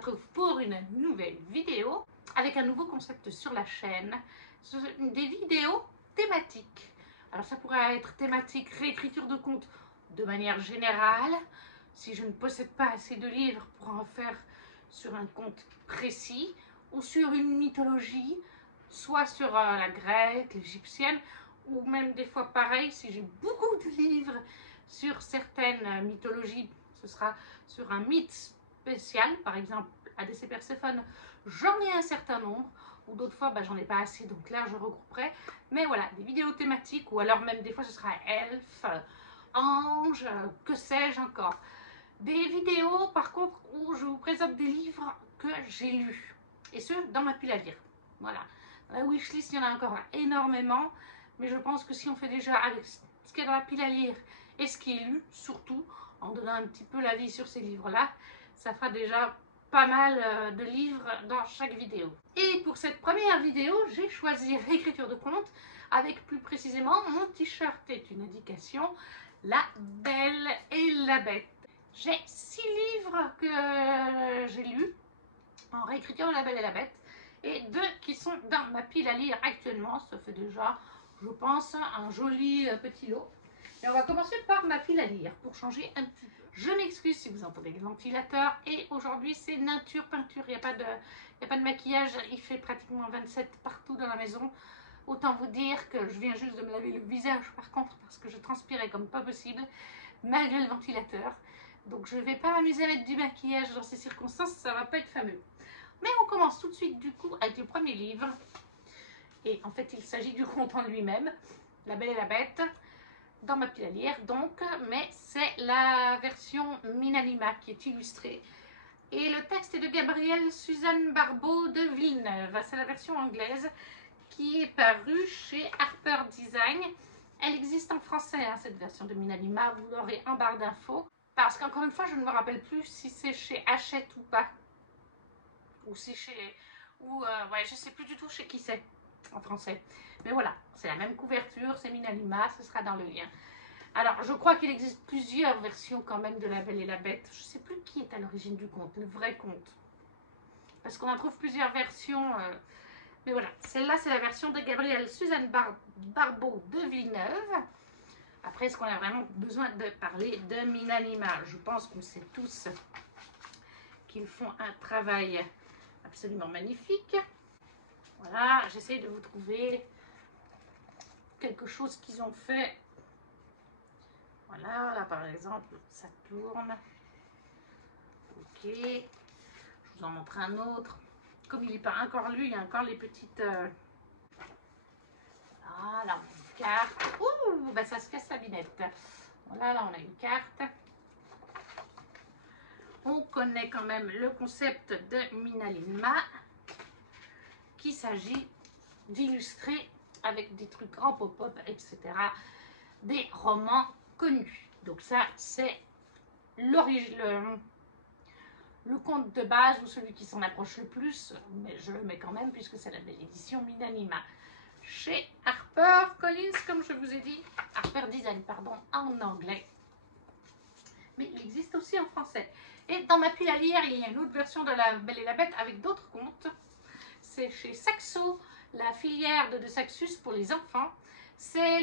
retrouve pour une nouvelle vidéo avec un nouveau concept sur la chaîne, des vidéos thématiques. Alors ça pourrait être thématique réécriture de contes de manière générale, si je ne possède pas assez de livres pour en faire sur un conte précis, ou sur une mythologie, soit sur la grecque, l'égyptienne, ou même des fois pareil, si j'ai beaucoup de livres sur certaines mythologies, ce sera sur un mythe spécial, par exemple ADC Perséphone, j'en ai un certain nombre, ou d'autres fois j'en ai pas assez, donc là je regrouperai, mais voilà, des vidéos thématiques, ou alors même des fois ce sera elfe, ange, que sais-je encore. Des vidéos par contre où je vous présente des livres que j'ai lus, et ce dans ma pile à lire. Voilà, dans la wishlist il y en a encore énormément, mais je pense que si on fait déjà avec ce qui est dans la pile à lire et ce qui est lu, surtout en donnant un petit peu l'avis sur ces livres-là, ça fera déjà pas mal de livres dans chaque vidéo. Et pour cette première vidéo, j'ai choisi réécriture de contes, avec plus précisément mon t-shirt est une indication, La Belle et la Bête. J'ai 6 livres que j'ai lus en réécriture de La Belle et la Bête, et 2 qui sont dans ma pile à lire actuellement. Ça fait déjà, je pense, un joli petit lot. Et on va commencer par ma pile à lire pour changer un petit peu. Je m'excuse si vous entendez le ventilateur, et aujourd'hui c'est nature peinture, il n'y a pas de maquillage, il fait pratiquement 27 partout dans la maison. Autant vous dire que je viens juste de me laver le visage par contre, parce que je transpirais comme pas possible malgré le ventilateur. Donc je ne vais pas m'amuser à mettre du maquillage dans ces circonstances, ça va pas être fameux. Mais on commence tout de suite du coup avec le premier livre. Et en fait il s'agit du conte en lui-même, La Belle et la Bête, dans ma pile à lire donc, mais c'est la version Minalima qui est illustrée. Et le texte est de Gabrielle Suzanne Barbeau de Villeneuve. C'est la version anglaise qui est parue chez Harper Design. Elle existe en français, hein, cette version de Minalima, vous l'aurez en barre d'infos. Parce qu'encore une fois, je ne me rappelle plus si c'est chez Hachette ou pas. Ou si chez... ouais, je ne sais plus du tout chez qui c'est en français. Mais voilà, c'est la même couverture, c'est Minalima, ce sera dans le lien. Alors, je crois qu'il existe plusieurs versions quand même de La Belle et la Bête. Je ne sais plus qui est à l'origine du conte, le vrai conte. Parce qu'on en trouve plusieurs versions. Mais voilà, celle-là, c'est la version de Gabrielle Suzanne Barbeau de Villeneuve. Après, est-ce qu'on a vraiment besoin de parler de Minalima? Je pense qu'on sait tous qu'ils font un travail absolument magnifique. Voilà, j'essaie de vous trouver quelque chose qu'ils ont fait. Voilà, là par exemple, ça tourne. Ok, je vous en montre un autre. Comme il n'est pas encore lu, il y a encore les petites... Voilà, là on a une carte. Ouh, ben ça se casse la binette. Voilà, là on a une carte. On connaît quand même le concept de Minalima, qu'il s'agit d'illustrer avec des trucs en pop-up, etc. des romans connus. Donc ça, c'est le conte de base, ou celui qui s'en approche le plus, mais je le mets quand même puisque c'est la belle édition Minalima. Chez Harper Collins, comme je vous ai dit, Harper Design, pardon, en anglais. Mais il existe aussi en français. Et dans ma pile à lire, il y a une autre version de La Belle et la Bête avec d'autres contes. C'est chez Saxo, la filière de Saxus pour les enfants. C'est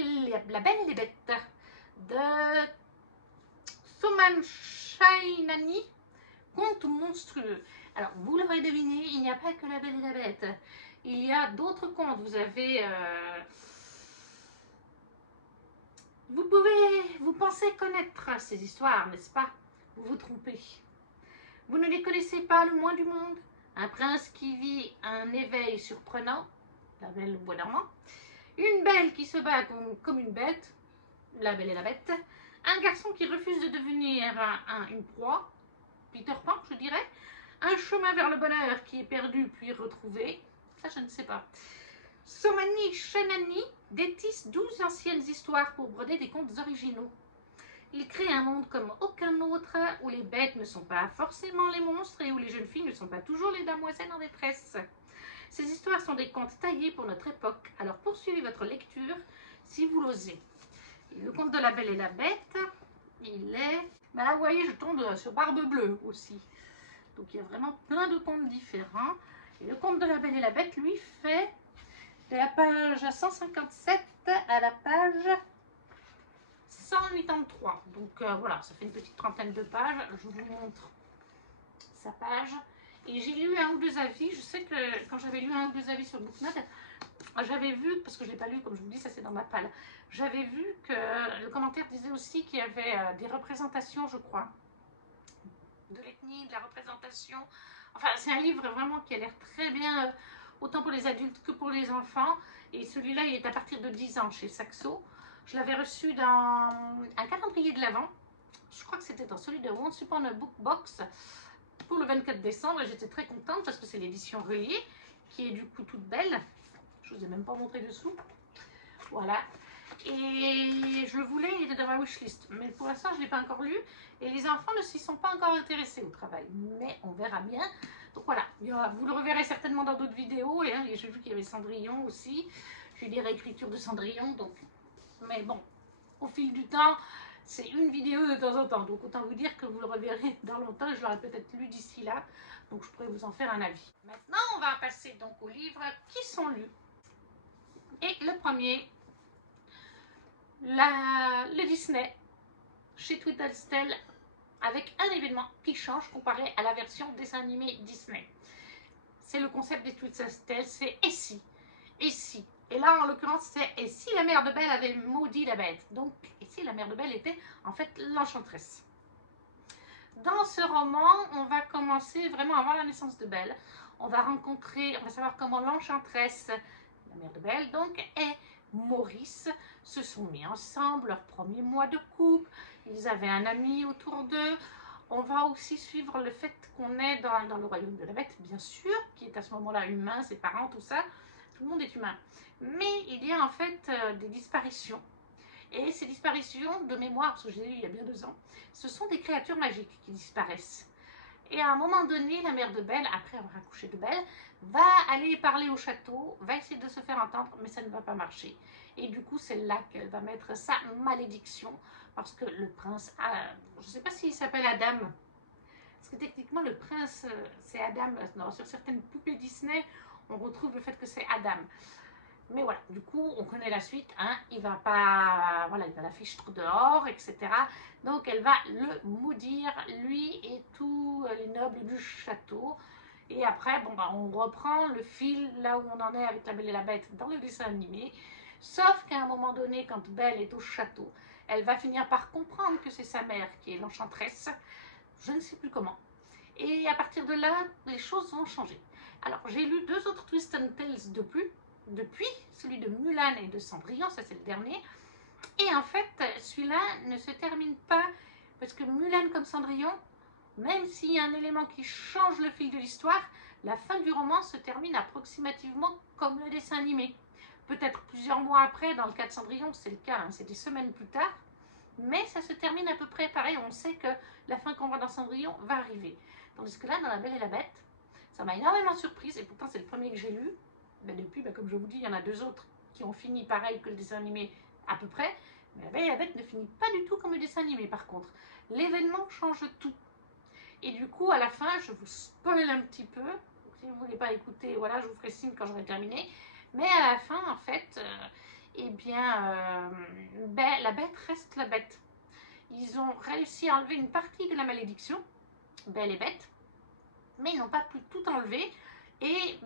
La Belle et les Bêtes de Souman Shainani, conte monstrueux. Alors, vous l'aurez deviné, il n'y a pas que La Belle et la Bête. Il y a d'autres contes. Vous avez... vous pensez connaître ces histoires, n'est-ce pas? Vous vous trompez. Vous ne les connaissez pas le moins du monde. Un prince qui vit un éveil surprenant, La Belle au bois dormant. Une belle qui se bat comme une bête, La Belle et la Bête. Un garçon qui refuse de devenir une proie, Peter Pan, je dirais. Un chemin vers le bonheur qui est perdu puis retrouvé, ça je ne sais pas. Somani Shanani détisse 12 anciennes histoires pour broder des contes originaux. Il crée un monde comme aucun autre, où les bêtes ne sont pas forcément les monstres et où les jeunes filles ne sont pas toujours les damoiselles en détresse. Ces histoires sont des contes taillés pour notre époque, alors poursuivez votre lecture si vous l'osez. Le conte de La Belle et la Bête, il est... Ben là, vous voyez, je tombe sur Barbe Bleue aussi. Donc il y a vraiment plein de contes différents. Et le conte de la Belle et la Bête, lui, fait de la page 157 à la page 183. Donc voilà, ça fait une petite trentaine de pages. Je vous montre sa page. Et j'ai lu un ou deux avis. Je sais que quand j'avais lu un ou deux avis sur Booknote, j'avais vu, parce que je ne l'ai pas lu, comme je vous dis, ça c'est dans ma palle. J'avais vu que le commentaire disait aussi qu'il y avait des représentations, je crois, de l'ethnie, de la représentation. Enfin, c'est un livre vraiment qui a l'air très bien, autant pour les adultes que pour les enfants. Et celui-là, il est à partir de 10 ans chez Saxo. Je l'avais reçu dans un calendrier de l'Avent. Je crois que c'était dans celui de Once Upon a Book Box pour le 24 décembre. Et j'étais très contente parce que c'est l'édition reliée qui est du coup toute belle. Je ne vous ai même pas montré dessous. Voilà. Et je le voulais, il était dans ma wishlist. Mais pour l'instant, je ne l'ai pas encore lu. Et les enfants ne s'y sont pas encore intéressés au travail. Mais on verra bien. Donc voilà, vous le reverrez certainement dans d'autres vidéos. Et j'ai vu qu'il y avait Cendrillon aussi. J'ai des réécritures de Cendrillon. Donc... Mais bon, au fil du temps, c'est une vidéo de temps en temps. Donc autant vous dire que vous le reverrez dans longtemps. Je l'aurai peut-être lu d'ici là. Donc je pourrais vous en faire un avis. Maintenant, on va passer donc aux livres qui sont lus. Et le premier, le Disney chez Tweedledee avec un événement qui change comparé à la version dessin animé Disney. C'est le concept des Tweedledee, c'est et si, et si. Et là, en l'occurrence, c'est et si la mère de Belle avait maudit la bête. Donc, et si la mère de Belle était en fait l'enchanteresse. Dans ce roman, on va commencer vraiment avant la naissance de Belle. On va savoir comment l'enchanteresse, la mère de Belle, donc, et Maurice se sont mis ensemble, leur premier mois de couple. Ils avaient un ami autour d'eux. On va aussi suivre le fait qu'on est dans le royaume de la bête, bien sûr, qui est à ce moment-là humain, ses parents, tout ça. Tout le monde est humain. Mais il y a en fait des disparitions. Et ces disparitions de mémoire, parce que je l'ai lu il y a bien 2 ans, ce sont des créatures magiques qui disparaissent. Et à un moment donné, la mère de Belle, après avoir accouché de Belle, va aller parler au château, va essayer de se faire entendre, mais ça ne va pas marcher. Et du coup, c'est là qu'elle va mettre sa malédiction, parce que le prince, je ne sais pas s'il s'appelle Adam, parce que techniquement, le prince, c'est Adam. Non, sur certaines poupées Disney, on retrouve le fait que c'est Adam. Mais voilà, du coup, on connaît la suite. Il va pas, voilà, il va la fichtre dehors, etc. Donc, elle va le maudire, lui et tous les nobles du château. Et après, bon, on reprend le fil là où on en est avec La Belle et la Bête dans le dessin animé. Sauf qu'à un moment donné, quand Belle est au château, elle va finir par comprendre que c'est sa mère qui est l'enchanteresse. Je ne sais plus comment. Et à partir de là, les choses vont changer. Alors, j'ai lu 2 autres Twist and Tales depuis celui de Mulan et de Cendrillon, ça c'est le dernier. Et en fait, celui-là ne se termine pas, parce que Mulan comme Cendrillon, même s'il y a un élément qui change le fil de l'histoire, la fin du roman se termine approximativement comme le dessin animé. Peut-être plusieurs mois après, dans le cas de Cendrillon, c'est le cas, c'est des semaines plus tard, mais ça se termine à peu près pareil. On sait que la fin qu'on voit dans Cendrillon va arriver. Tandis que là, dans La Belle et la Bête, ça m'a énormément surprise, et pourtant c'est le premier que j'ai lu. Mais depuis, comme je vous dis, il y en a 2 autres qui ont fini pareil que le dessin animé à peu près. Mais La Belle et la Bête ne finit pas du tout comme le dessin animé par contre. L'événement change tout. Et du coup, à la fin, je vous spoil un petit peu. Si vous ne voulez pas écouter, voilà, je vous ferai signe quand j'aurai terminé. Mais à la fin, en fait, la bête reste la bête. Ils ont réussi à enlever une partie de la malédiction, Belle et Bête, mais ils n'ont pas pu tout enlever. Et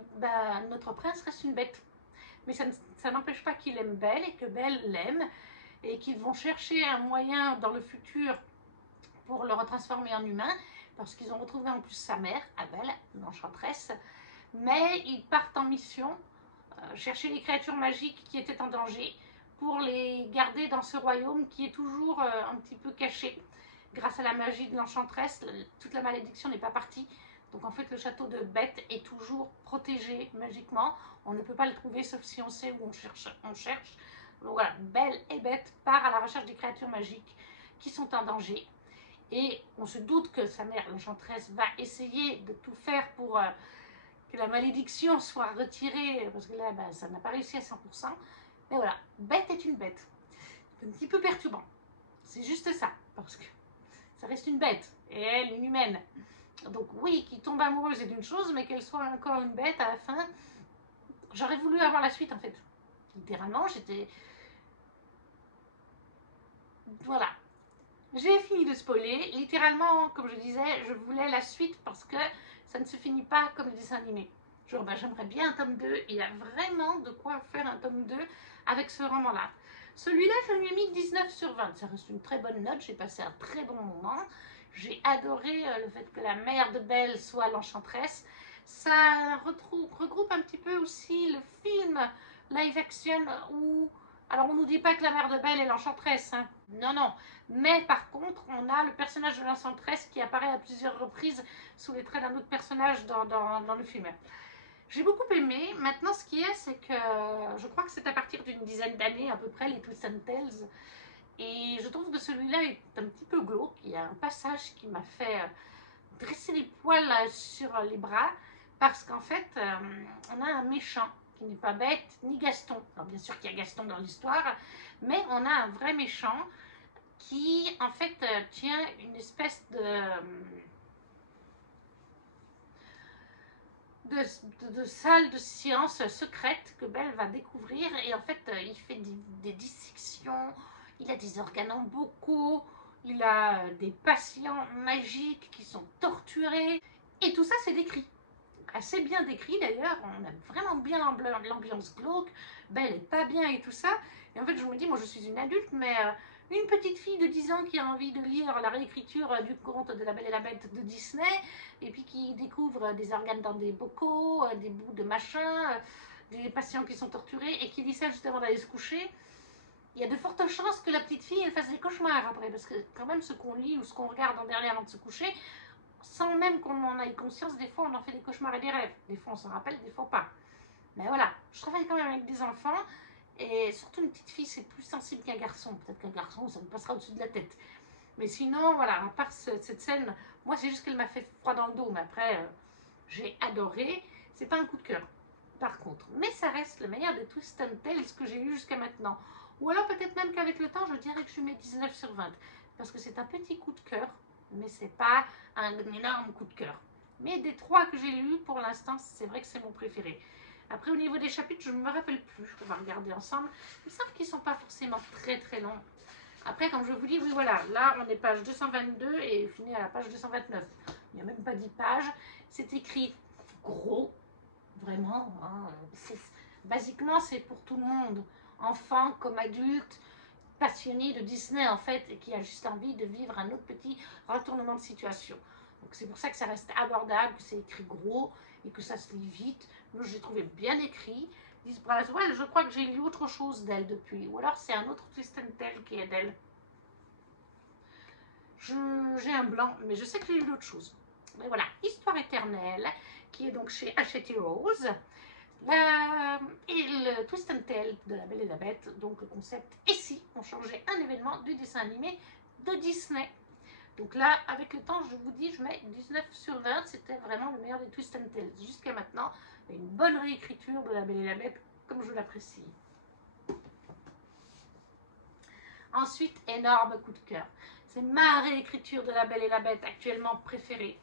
notre prince reste une bête. Mais ça n'empêche pas qu'il aime Belle et que Belle l'aime. Et qu'ils vont chercher un moyen dans le futur pour le retransformer en humain. Parce qu'ils ont retrouvé en plus sa mère, Belle, l'enchanteresse. Mais ils partent en mission, chercher les créatures magiques qui étaient en danger, pour les garder dans ce royaume qui est toujours un petit peu caché. Grâce à la magie de l'enchanteresse, toute la malédiction n'est pas partie. Donc en fait, le château de Bête est toujours protégé magiquement. On ne peut pas le trouver sauf si on sait où on cherche. Donc voilà, Belle et Bête part à la recherche des créatures magiques qui sont en danger. Et on se doute que sa mère, l'enchanteresse, va essayer de tout faire pour que la malédiction soit retirée, parce que là, ça n'a pas réussi à 100%. Mais voilà, Bête est une bête. C'est un petit peu perturbant. C'est juste ça, parce que ça reste une bête, et elle, une humaine. Donc oui, qu'il tombe amoureux c'est une chose, mais qu'elle soit encore une bête à la fin, j'aurais voulu avoir la suite en fait. Littéralement, j'étais... Voilà. J'ai fini de spoiler. Littéralement, comme je disais, je voulais la suite parce que ça ne se finit pas comme le dessin animé. Genre, bah, j'aimerais bien un tome 2. Il y a vraiment de quoi faire un tome 2 avec ce roman-là. Celui-là, je lui ai mis 19 sur 20. Ça reste une très bonne note. J'ai passé un très bon moment. J'ai adoré le fait que la mère de Belle soit l'enchanteresse. Ça regroupe un petit peu aussi le film live action où... Alors, on ne nous dit pas que la mère de Belle est l'enchanteresse. Hein. Non, non. Mais par contre, on a le personnage de l'enchanteresse qui apparaît à plusieurs reprises sous les traits d'un autre personnage dans le film. J'ai beaucoup aimé. Maintenant, ce qui est, c'est que je crois que c'est à partir d'une dizaine d'années à peu près, les Twists and Tales. Et je trouve que celui-là est un petit peu glauque. Il y a un passage qui m'a fait dresser les poils sur les bras. Parce qu'en fait, on a un méchant qui n'est pas bête, ni Gaston. Alors bien sûr qu'il y a Gaston dans l'histoire, mais on a un vrai méchant qui en fait tient une espèce de salle de science secrète que Belle va découvrir, et en fait il fait des dissections, il a des organes en bocaux, il a des patients magiques qui sont torturés, et tout ça c'est décrit. Assez bien décrit d'ailleurs, on a vraiment bien l'ambiance glauque, Belle est pas bien et tout ça, et en fait je me dis, moi je suis une adulte, mais une petite fille de 10 ans qui a envie de lire la réécriture du conte de La Belle et la Bête de Disney, et puis qui découvre des organes dans des bocaux, des bouts de machin, des patients qui sont torturés, et qui lit ça juste avant d'aller se coucher, il y a de fortes chances que la petite fille elle fasse des cauchemars après, parce que quand même ce qu'on lit ou ce qu'on regarde en dernier avant de se coucher, sans même qu'on en ait conscience, des fois on en fait des cauchemars et des rêves. Des fois on s'en rappelle, des fois pas. Mais voilà, je travaille quand même avec des enfants, et surtout une petite fille c'est plus sensible qu'un garçon. Peut-être qu'un garçon ça me passera au-dessus de la tête. Mais sinon, voilà, à part cette scène, moi c'est juste qu'elle m'a fait froid dans le dos, mais après j'ai adoré. C'est pas un coup de cœur par contre, mais ça reste le meilleur des Twists and Tales que j'ai eu jusqu'à maintenant. Ou alors peut-être même qu'avec le temps je dirais que je lui mets 19 sur 20, parce que c'est un petit coup de cœur, mais c'est pas un énorme coup de cœur. Mais des trois que j'ai lus pour l'instant, c'est vrai que c'est mon préféré. Après, au niveau des chapitres, je ne me rappelle plus, on va regarder ensemble. Il semble qu'ils ne sont pas forcément très très longs. Après, comme je vous dis, oui voilà, là on est page 222 et fini à la page 229. Il n'y a même pas 10 pages. C'est écrit gros, vraiment. Hein. Basiquement, c'est pour tout le monde, enfant comme adulte, passionné de Disney en fait, et qui a juste envie de vivre un autre petit retournement de situation. Donc c'est pour ça que ça reste abordable, que c'est écrit gros et que ça se lit vite. Moi j'ai trouvé bien écrit. Braswell, je crois que j'ai lu autre chose d'elle depuis, ou alors c'est un autre Twist and Tale qui est d'elle. J'ai un blanc, mais je sais que j'ai lu d'autres choses. Mais voilà, Histoire éternelle, qui est donc chez Hachette Rose. Et le Twist and Tale de La Belle et la Bête, donc le concept, et si on changeait un événement du dessin animé de Disney. Donc là, avec le temps, je vous dis, je mets 19 sur 20, c'était vraiment le meilleur des Twist and Tales jusqu'à maintenant. Une bonne réécriture de La Belle et la Bête, comme je l'apprécie. Ensuite, énorme coup de cœur. C'est ma réécriture de La Belle et la Bête actuellement préférée.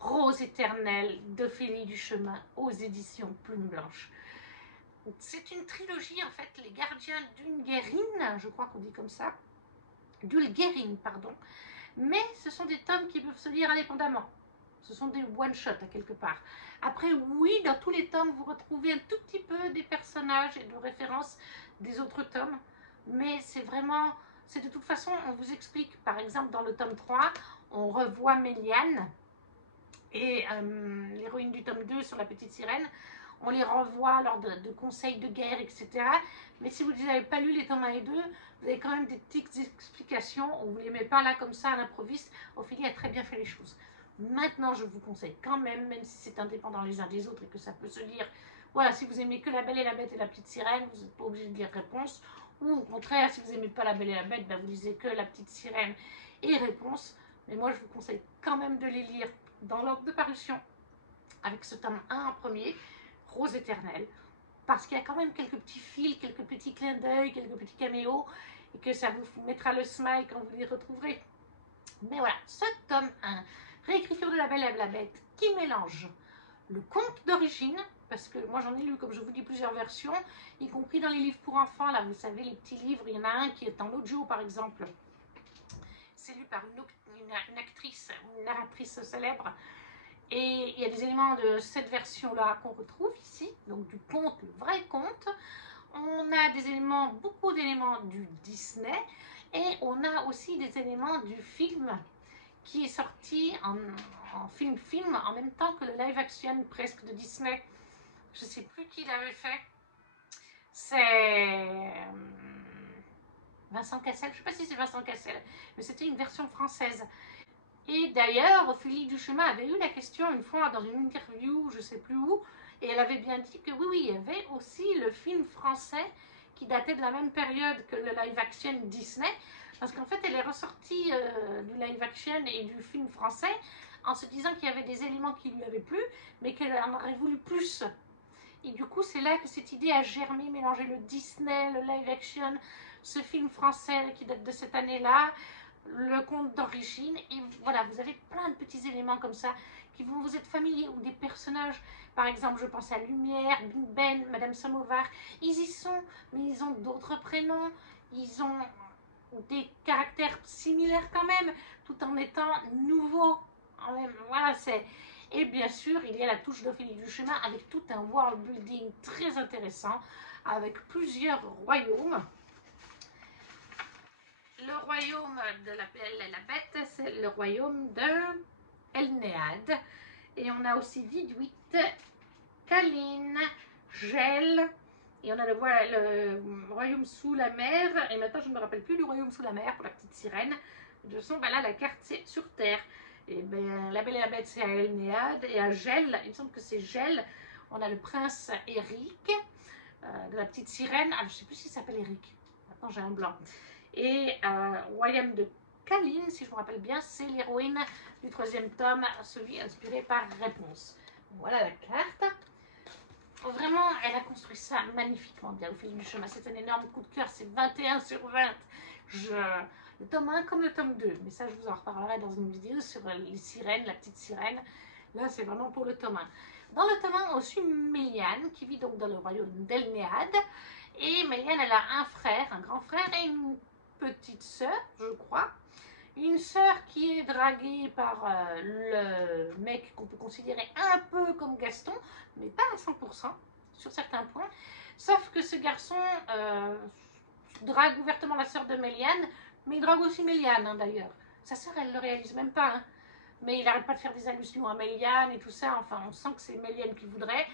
Rose éternelle d'Ophélie Duchemin aux éditions Plume Blanche. C'est une trilogie en fait, les gardiens d'Ulgérine, je crois qu'on dit comme ça, d'Ulgérine, pardon. Mais ce sont des tomes qui peuvent se lire indépendamment. Ce sont des one-shots à quelque part. Après, oui, dans tous les tomes, vous retrouvez un tout petit peu des personnages et de références des autres tomes. Mais c'est vraiment... C'est de toute façon, on vous explique, par exemple, dans le tome 3, on revoit Méliane et l'héroïne du tome 2 sur la petite sirène. On les revoit lors de conseils de guerre, etc. Mais si vous n'avez pas lu les tomes 1 et 2, vous avez quand même des petites explications. On ne vous les met pas là comme ça à l'improviste. Ophélie a très bien fait les choses. Maintenant, je vous conseille quand même si c'est indépendant les uns des autres et que ça peut se lire. Voilà, si vous aimez que La Belle et la Bête et la Petite Sirène, vous n'êtes pas obligé de lire Réponse. Ou au contraire, si vous n'aimez pas La Belle et la Bête, vous lisez que La Petite Sirène et Réponse. Mais moi, je vous conseille quand même de les lire dans l'ordre de parution, avec ce tome 1 en premier, Rose éternelle, parce qu'il y a quand même quelques petits fils, quelques petits clins d'œil, quelques petits caméos, et que ça vous mettra le smile quand vous les retrouverez. Mais voilà, ce tome 1 réécriture de La Belle et la Bête qui mélange le conte d'origine, parce que moi j'en ai lu, comme je vous dis, plusieurs versions, y compris dans les livres pour enfants, là vous savez, les petits livres, il y en a un qui est en audio par exemple, c'est lu par une actrice, une narratrice célèbre, et il y a des éléments de cette version-là qu'on retrouve ici, donc du conte, le vrai conte. On a des éléments, beaucoup d'éléments du Disney, et on a aussi des éléments du film qui est sorti en film en même temps que le live action presque de Disney. Je ne sais plus qui l'avait fait. C'est Vincent Cassel, je ne sais pas si c'est Vincent Cassel, mais c'était une version française. Et d'ailleurs, Ophélie Duchemin avait eu la question une fois dans une interview, je ne sais plus où, et elle avait bien dit que oui, il y avait aussi le film français qui datait de la même période que le live action Disney, parce qu'en fait, elle est ressortie du live action et du film français en se disant qu'il y avait des éléments qui lui avaient plu, mais qu'elle en aurait voulu plus. Et du coup, c'est là que cette idée a germé, mélanger le Disney, le live action, ce film français qui date de cette année-là, le conte d'origine, et voilà, vous avez plein de petits éléments comme ça qui vont vous être familiers, ou des personnages, par exemple, je pense à Lumière, Big Ben, Madame Samovar, ils y sont, mais ils ont d'autres prénoms, ils ont des caractères similaires quand même, tout en étant nouveaux. Voilà, c'est... Et bien sûr, il y a la touche d'Ophélie Duchemin avec tout un world building très intéressant, avec plusieurs royaumes. Le royaume de la Belle et la Bête, c'est le royaume de Elnéad. Et on a aussi Viduit, Caline, Gel. Et on a le royaume sous la mer. Et maintenant, je ne me rappelle plus du royaume sous la mer pour la petite sirène. De toute façon, ben là, la carte, c'est sur Terre. Et ben, la Belle et la Bête, c'est à Elnéad. Et à Gel, il me semble que c'est Gel. On a le prince Eric, de la petite sirène. Ah, je ne sais plus s'il s'appelle Eric. Maintenant, j'ai un blanc. Et royaume de Caline, si je me rappelle bien, c'est l'héroïne du 3e tome, celui inspiré par Réponse. Voilà la carte. Vraiment, elle a construit ça magnifiquement bien, Ophélie Duchemin. C'est un énorme coup de cœur, c'est 21 sur 20. Le tome 1 comme le tome 2, mais ça je vous en reparlerai dans une vidéo sur les sirènes, la petite sirène. Là, c'est vraiment pour le tome 1. Dans le tome 1, on suit Méliane, qui vit donc dans le royaume d'Elnéad. Et Méliane, elle a un frère, un grand frère et une petite sœur, je crois. Une sœur qui est draguée par le mec qu'on peut considérer un peu comme Gaston, mais pas à 100% sur certains points. Sauf que ce garçon drague ouvertement la sœur de Méliane, mais il drague aussi Méliane, hein, d'ailleurs. Sa sœur, elle ne le réalise même pas, hein. Mais il n'arrête pas de faire des allusions à Méliane et tout ça. Enfin, on sent que c'est Méliane qui voudrait.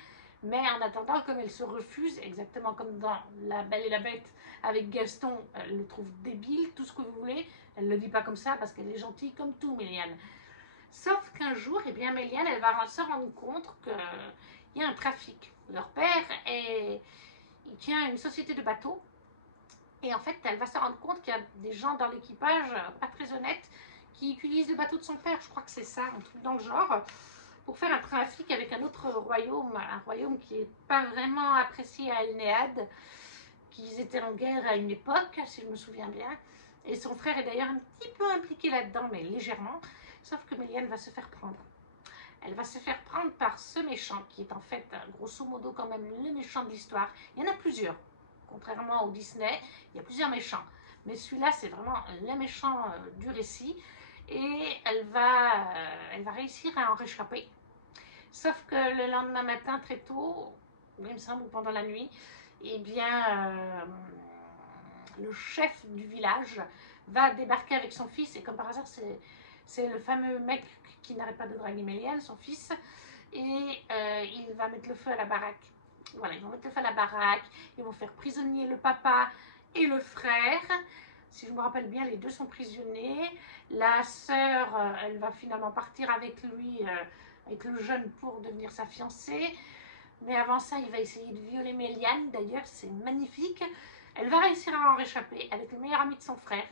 Mais en attendant, comme elle se refuse, exactement comme dans La Belle et la Bête avec Gaston, elle le trouve débile, tout ce que vous voulez. Elle ne le dit pas comme ça parce qu'elle est gentille comme tout, Méliane. Sauf qu'un jour, eh bien, Méliane, elle va se rendre compte qu'il y a un trafic. Leur père, il tient une société de bateaux. Et en fait, elle va se rendre compte qu'il y a des gens dans l'équipage pas très honnêtes qui utilisent le bateau de son père. Je crois que c'est ça, un truc dans le genre, pour faire un trafic avec un autre royaume, un royaume qui n'est pas vraiment apprécié à Elnéad, qu'ils étaient en guerre à une époque, si je me souviens bien. Et son frère est d'ailleurs un petit peu impliqué là-dedans, mais légèrement. Sauf que Méliane va se faire prendre. Elle va se faire prendre par ce méchant, qui est en fait, grosso modo, quand même le méchant de l'histoire. Il y en a plusieurs. Contrairement au Disney, il y a plusieurs méchants. Mais celui-là, c'est vraiment le méchant du récit. Et elle va réussir à en réchapper. Sauf que le lendemain matin, très tôt, il me semble, pendant la nuit, eh bien, le chef du village va débarquer avec son fils. Et comme par hasard, c'est le fameux mec qui n'arrête pas de draguer Méliane, son fils. Et il va mettre le feu à la baraque. Voilà, ils vont mettre le feu à la baraque. Ils vont faire prisonnier le papa et le frère. Si je me rappelle bien, les deux sont prisonniers. La sœur, elle va finalement partir avec lui, avec le jeune, pour devenir sa fiancée. Mais avant ça, il va essayer de violer Méliane. D'ailleurs, c'est magnifique. Elle va réussir à en réchapper avec le meilleur ami de son frère,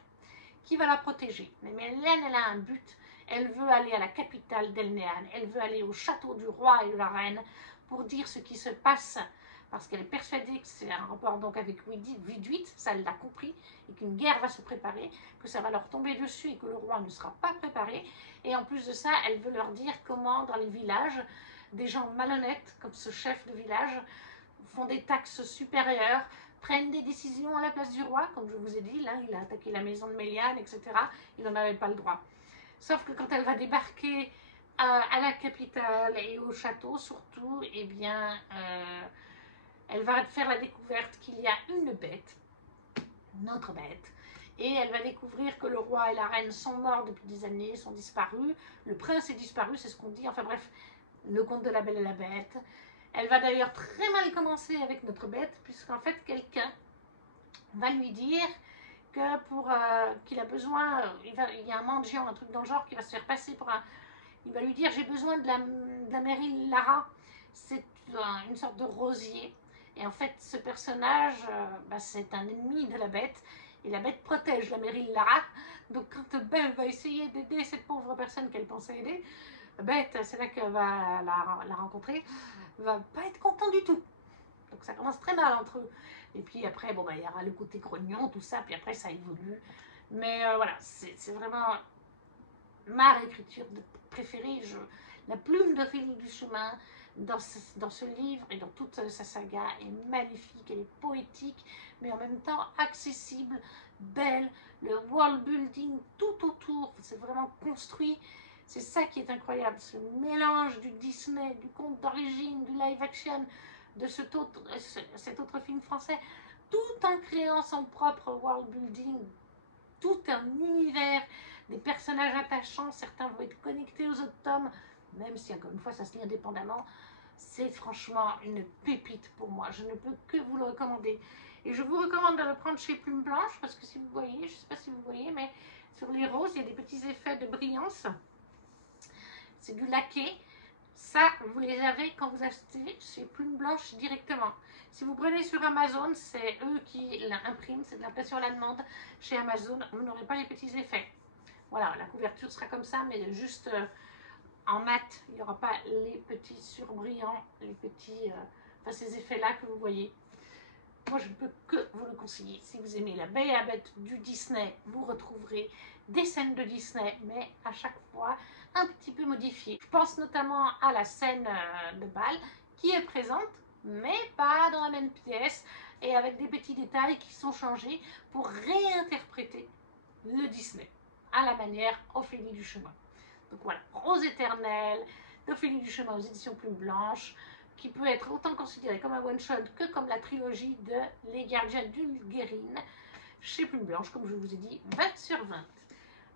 qui va la protéger. Mais Méliane, elle a un but. Elle veut aller à la capitale d'Elnéad. Elle veut aller au château du roi et de la reine pour dire ce qui se passe parce qu'elle est persuadée que c'est un rapport donc avec Viduit, ça elle l'a compris, et qu'une guerre va se préparer, que ça va leur tomber dessus et que le roi ne sera pas préparé. Et en plus de ça, elle veut leur dire comment dans les villages, des gens malhonnêtes, comme ce chef de village, font des taxes supérieures, prennent des décisions à la place du roi, comme je vous ai dit, là il a attaqué la maison de Méliane, etc. Il n'en avait pas le droit. Sauf que quand elle va débarquer à la capitale et au château surtout, eh bien, elle va faire la découverte qu'il y a une bête, une autre bête, et elle va découvrir que le roi et la reine sont morts depuis des années, sont disparus, le prince est disparu, c'est ce qu'on dit, enfin bref, le conte de la Belle et la Bête. Elle va d'ailleurs très mal commencer avec notre bête, puisqu'en fait quelqu'un va lui dire que qu'il a besoin, il y a un mendiant, un truc dans le genre, qui va se faire passer pour un... Il va lui dire, j'ai besoin de la mairie Lara, c'est une sorte de rosier. Et en fait, ce personnage, c'est un ennemi de la bête, et la bête protège la mairie Lara. Donc quand Belle va essayer d'aider cette pauvre personne qu'elle pensait aider, Bête, c'est là qu'elle va la rencontrer, va pas être content du tout. Donc ça commence très mal entre eux. Et puis après, bon, il y aura le côté grognon, tout ça, puis après ça évolue. Mais voilà, c'est vraiment ma réécriture préférée. La plume d'Ophélie Duchemin dans ce livre et dans toute sa saga est magnifique, elle est poétique, mais en même temps accessible, belle. Le world building tout autour, c'est vraiment construit. C'est ça qui est incroyable, ce mélange du Disney, du conte d'origine, du live action, de cet autre film français, tout en créant son propre world building, tout un univers, des personnages attachants, certains vont être connectés aux autres tomes, même si encore une fois ça se lit indépendamment. C'est franchement une pépite pour moi, je ne peux que vous le recommander. Et je vous recommande de le prendre chez Plume Blanche, parce que si vous voyez, je ne sais pas si vous voyez, mais sur les roses, il y a des petits effets de brillance. C'est du laqué. Ça, vous les avez quand vous achetez chez Plume Blanche directement. Si vous prenez sur Amazon, c'est eux qui l'impriment, c'est de l'impression à la demande. Chez Amazon, vous n'aurez pas les petits effets. Voilà, la couverture sera comme ça, mais juste en mat. Il n'y aura pas les petits surbrillants, les petits, enfin ces effets-là que vous voyez. Moi, je ne peux que vous le conseiller. Si vous aimez la Belle et la Bête du Disney, vous retrouverez des scènes de Disney, mais à chaque fois un petit peu modifiées. Je pense notamment à la scène de bal qui est présente, mais pas dans la même pièce et avec des petits détails qui sont changés pour réinterpréter le Disney à la manière Ophélie Duchemin. Donc voilà, Rose éternelle d'Ophélie Duchemin aux éditions Plume Blanche, qui peut être autant considéré comme un one-shot que comme la trilogie de Les Gardiens d'une Guérine, chez Plume Blanche, comme je vous ai dit, 20 sur 20.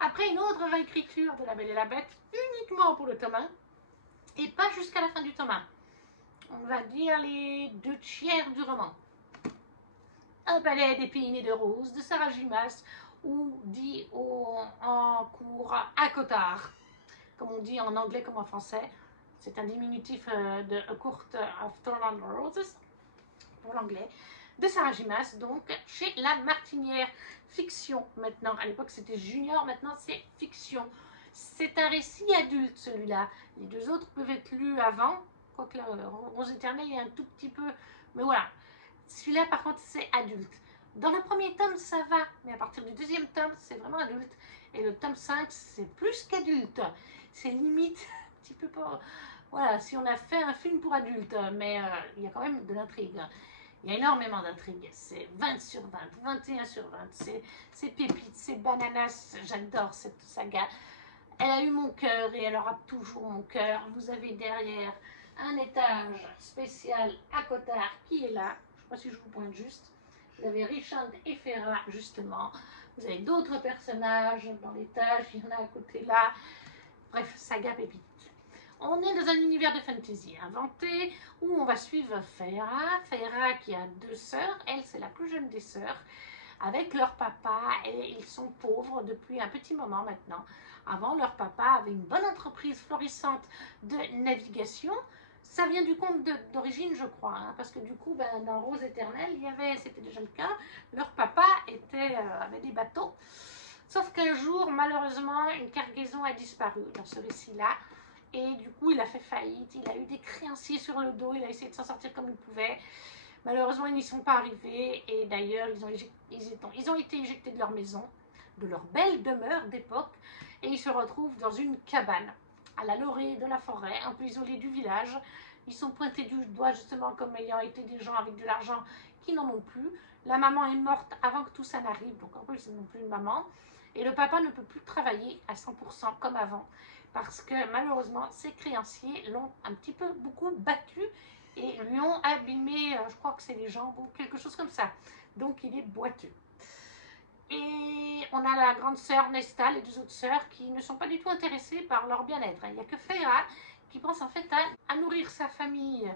Après, une autre réécriture de La Belle et la Bête, uniquement pour le tome 1, et pas jusqu'à la fin du tome 1. On va dire les 2/3 du roman. Un palais d'épines et de roses de Sarah Gimas, ou dit en cours à Cotard, comme on dit en anglais comme en français. C'est un diminutif de A Court of Thorn and Roses, pour l'anglais, de Sarah Gimas, donc chez La Martinière. Fiction maintenant, à l'époque c'était junior, maintenant c'est fiction. C'est un récit adulte celui-là. Les deux autres peuvent être lus avant, quoique la Rose éternelle est un tout petit peu, mais voilà. Celui-là par contre c'est adulte. Dans le premier tome ça va, mais à partir du deuxième tome c'est vraiment adulte. Et le tome 5 c'est plus qu'adulte. C'est limite un petit peu pas... Voilà, si on a fait un film pour adultes, mais il y a quand même de l'intrigue. Il y a énormément d'intrigue. C'est 20 sur 20, 21 sur 20. C'est pépites, c'est bananas. J'adore cette saga. Elle a eu mon cœur et elle aura toujours mon cœur. Vous avez derrière un étage spécial à Cotard qui est là. Je ne sais pas si je vous pointe juste. Vous avez Richard et Ferrat, justement. Vous avez d'autres personnages dans l'étage. Il y en a à côté là. Bref, saga pépite. On est dans un univers de fantasy inventé où on va suivre Feyre qui a 2 sœurs. Elle, c'est la plus jeune des sœurs, avec leur papa, et ils sont pauvres depuis un petit moment maintenant. Avant, leur papa avait une bonne entreprise florissante de navigation. Ça vient du conte d'origine, je crois, hein, parce que du coup, dans Rose éternelle, c'était déjà le cas, leur papa avait des bateaux. Sauf qu'un jour, malheureusement, une cargaison a disparu dans ce récit-là. Et du coup, il a fait faillite, il a eu des créanciers sur le dos, il a essayé de s'en sortir comme il pouvait. Malheureusement, ils n'y sont pas arrivés et d'ailleurs, ils ont été éjectés de leur maison, de leur belle demeure d'époque, et ils se retrouvent dans une cabane à la lorée de la forêt, un peu isolée du village. Ils sont pointés du doigt justement comme ayant été des gens avec de l'argent qui n'en ont plus. La maman est morte avant que tout ça n'arrive, donc en plus ils n'ont plus de maman. Et le papa ne peut plus travailler à 100% comme avant, parce que malheureusement ses créanciers l'ont un petit peu beaucoup battu et lui ont abîmé, je crois que c'est les jambes ou quelque chose comme ça. Donc il est boiteux. Et on a la grande sœur Nesta, les deux autres sœurs, qui ne sont pas du tout intéressées par leur bien-être. Il n'y a que Feyre qui pense en fait à nourrir sa famille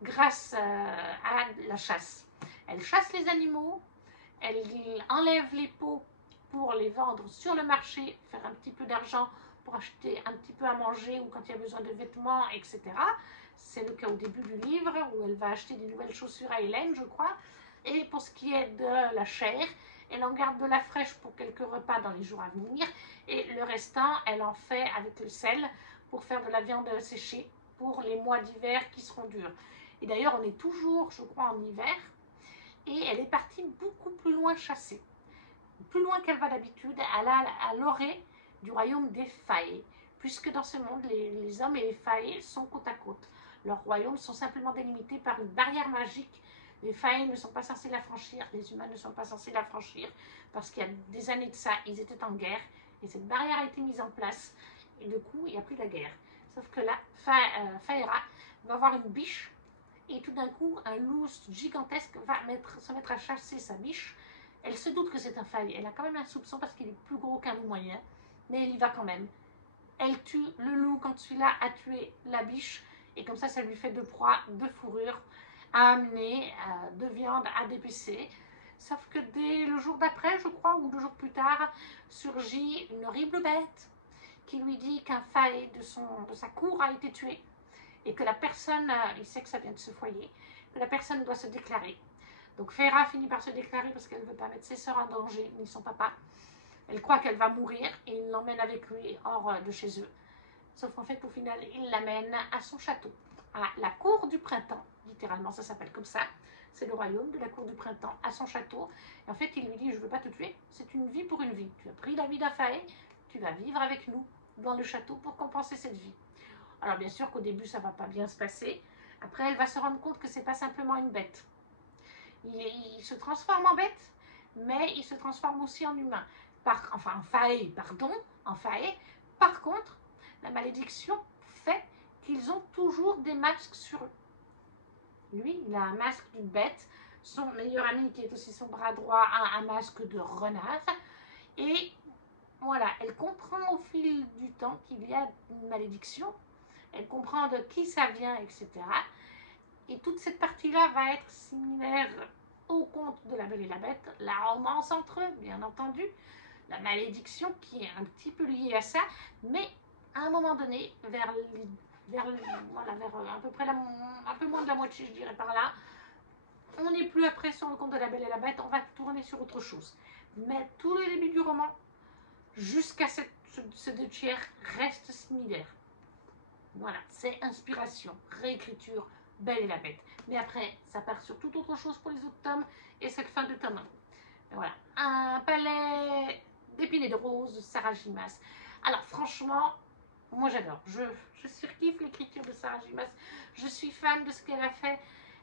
grâce à la chasse. Elle chasse les animaux, elle enlève les peaux pour les vendre sur le marché, faire un petit peu d'argent pour acheter un petit peu à manger ou quand il y a besoin de vêtements, etc. C'est le cas au début du livre où elle va acheter des nouvelles chaussures à Hélène, je crois. Et pour ce qui est de la chair, elle en garde de la fraîche pour quelques repas dans les jours à venir. Et le restant, elle en fait avec le sel pour faire de la viande séchée pour les mois d'hiver qui seront durs. Et d'ailleurs, on est toujours, je crois, en hiver. Et elle est partie beaucoup plus loin chasser. Plus loin qu'elle va d'habitude, à l'orée du royaume des Fae, puisque dans ce monde, les hommes et les Fae sont côte à côte. Leurs royaumes sont simplement délimités par une barrière magique. Les Fae ne sont pas censés la franchir, les humains ne sont pas censés la franchir, parce qu'il y a des années de ça, ils étaient en guerre, et cette barrière a été mise en place, et du coup, il n'y a plus de guerre. Sauf que là, Faera va avoir une biche, et tout d'un coup, un loup gigantesque va se mettre à chasser sa biche. Elle se doute que c'est un faille. Elle a quand même un soupçon parce qu'il est plus gros qu'un loup moyen. Mais elle y va quand même. Elle tue le loup quand celui-là a tué la biche. Et comme ça lui fait de proie, de fourrure à amener, de viande à dépecer. Sauf que dès le jour d'après, je crois, ou 2 jours plus tard, surgit une horrible bête qui lui dit qu'un faille de sa cour a été tué. Et que la personne, il sait que ça vient de ce foyer, que la personne doit se déclarer. Donc Feyre finit par se déclarer parce qu'elle ne veut pas mettre ses sœurs en danger, ni son papa. Elle croit qu'elle va mourir et il l'emmène avec lui hors de chez eux. Sauf qu'en fait, au final, il l'amène à son château, à la cour du printemps, littéralement, ça s'appelle comme ça. C'est le royaume de la cour du printemps, à son château. Et en fait, il lui dit, je ne veux pas te tuer, c'est une vie pour une vie. Tu as pris la vie d'Afaé, tu vas vivre avec nous dans le château pour compenser cette vie. Alors bien sûr qu'au début, ça ne va pas bien se passer. Après, elle va se rendre compte que ce n'est pas simplement une bête. Il se transforme en bête, mais il se transforme aussi en humain. En fae, pardon, en fae. Par contre, la malédiction fait qu'ils ont toujours des masques sur eux. Lui, il a un masque d'une bête. Son meilleur ami, qui est aussi son bras droit, a un masque de renard. Et voilà, elle comprend au fil du temps qu'il y a une malédiction. Elle comprend de qui ça vient, etc. Et toute cette partie-là va être similaire au conte de la Belle et la Bête, la romance entre eux, bien entendu, la malédiction qui est un petit peu liée à ça, mais à un moment donné, vers à peu près un peu moins de la moitié, je dirais par là, on n'est plus après sur le conte de la Belle et la Bête, on va tourner sur autre chose. Mais tout le début du roman, jusqu'à ce 2/3, reste similaire. Voilà, c'est inspiration, réécriture, Belle et la Bête. Mais après, ça part sur toute autre chose pour les autres tomes et cette fin de tome 1. Voilà, un palais d'épines et de roses, Sarah J. Maas. Alors franchement, moi j'adore. Je surkiffe l'écriture de Sarah J. Maas. Je suis fan de ce qu'elle a fait.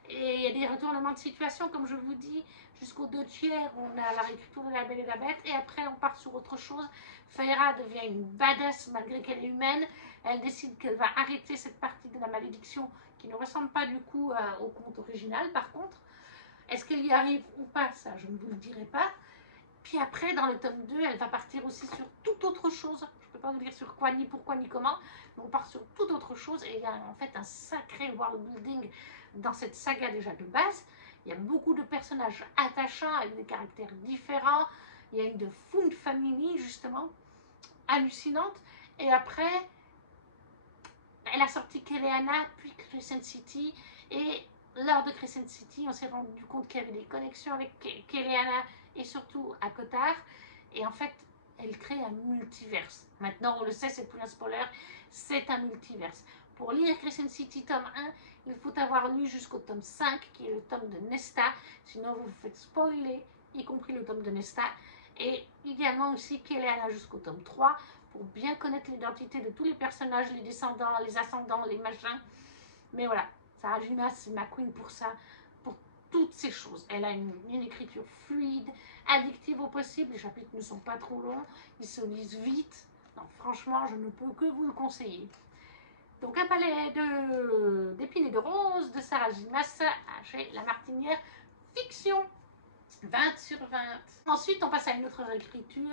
Et il y a des retournements de situation, comme je vous dis, jusqu'au 2/3, on a la réécriture de La Belle et la Bête, et après on part sur autre chose. Feyre devient une badass malgré qu'elle est humaine. Elle décide qu'elle va arrêter cette partie de la malédiction qui ne ressemble pas du coup au conte original. Par contre, est-ce qu'elle y arrive ou pas, ça je ne vous le dirai pas. Puis après, dans le tome 2, elle va partir aussi sur toute autre chose. Je ne peux pas vous dire sur quoi, ni pourquoi, ni comment. Mais on part sur toute autre chose. Et il y a en fait un sacré world building dans cette saga déjà de base. Il y a beaucoup de personnages attachants avec des caractères différents. Il y a une de Found Family, justement, hallucinante. Et après, elle a sorti Keleana, puis Crescent City. Et lors de Crescent City, on s'est rendu compte qu'il y avait des connexions avec Keleana et surtout à Cotard. Et en fait, elle crée un multiverse. Maintenant, on le sait, c'est plus un spoiler, c'est un multiverse. Pour lire Crescent City tome 1, il faut avoir lu jusqu'au tome 5, qui est le tome de Nesta. Sinon, vous vous faites spoiler, y compris le tome de Nesta. Et également aussi Keleana jusqu'au tome 3, pour bien connaître l'identité de tous les personnages, les descendants, les ascendants, les machins. Mais voilà, Sarah J. Maas, c'est ma queen pour ça, pour toutes ces choses. Elle a une écriture fluide, addictive au possible. Les chapitres ne sont pas trop longs, ils se lisent vite. Donc franchement, je ne peux que vous le conseiller. Donc un palais d'épines et de roses de Sarah J. Maas chez La Martinière Fiction. 20 sur 20. Ensuite, on passe à une autre écriture.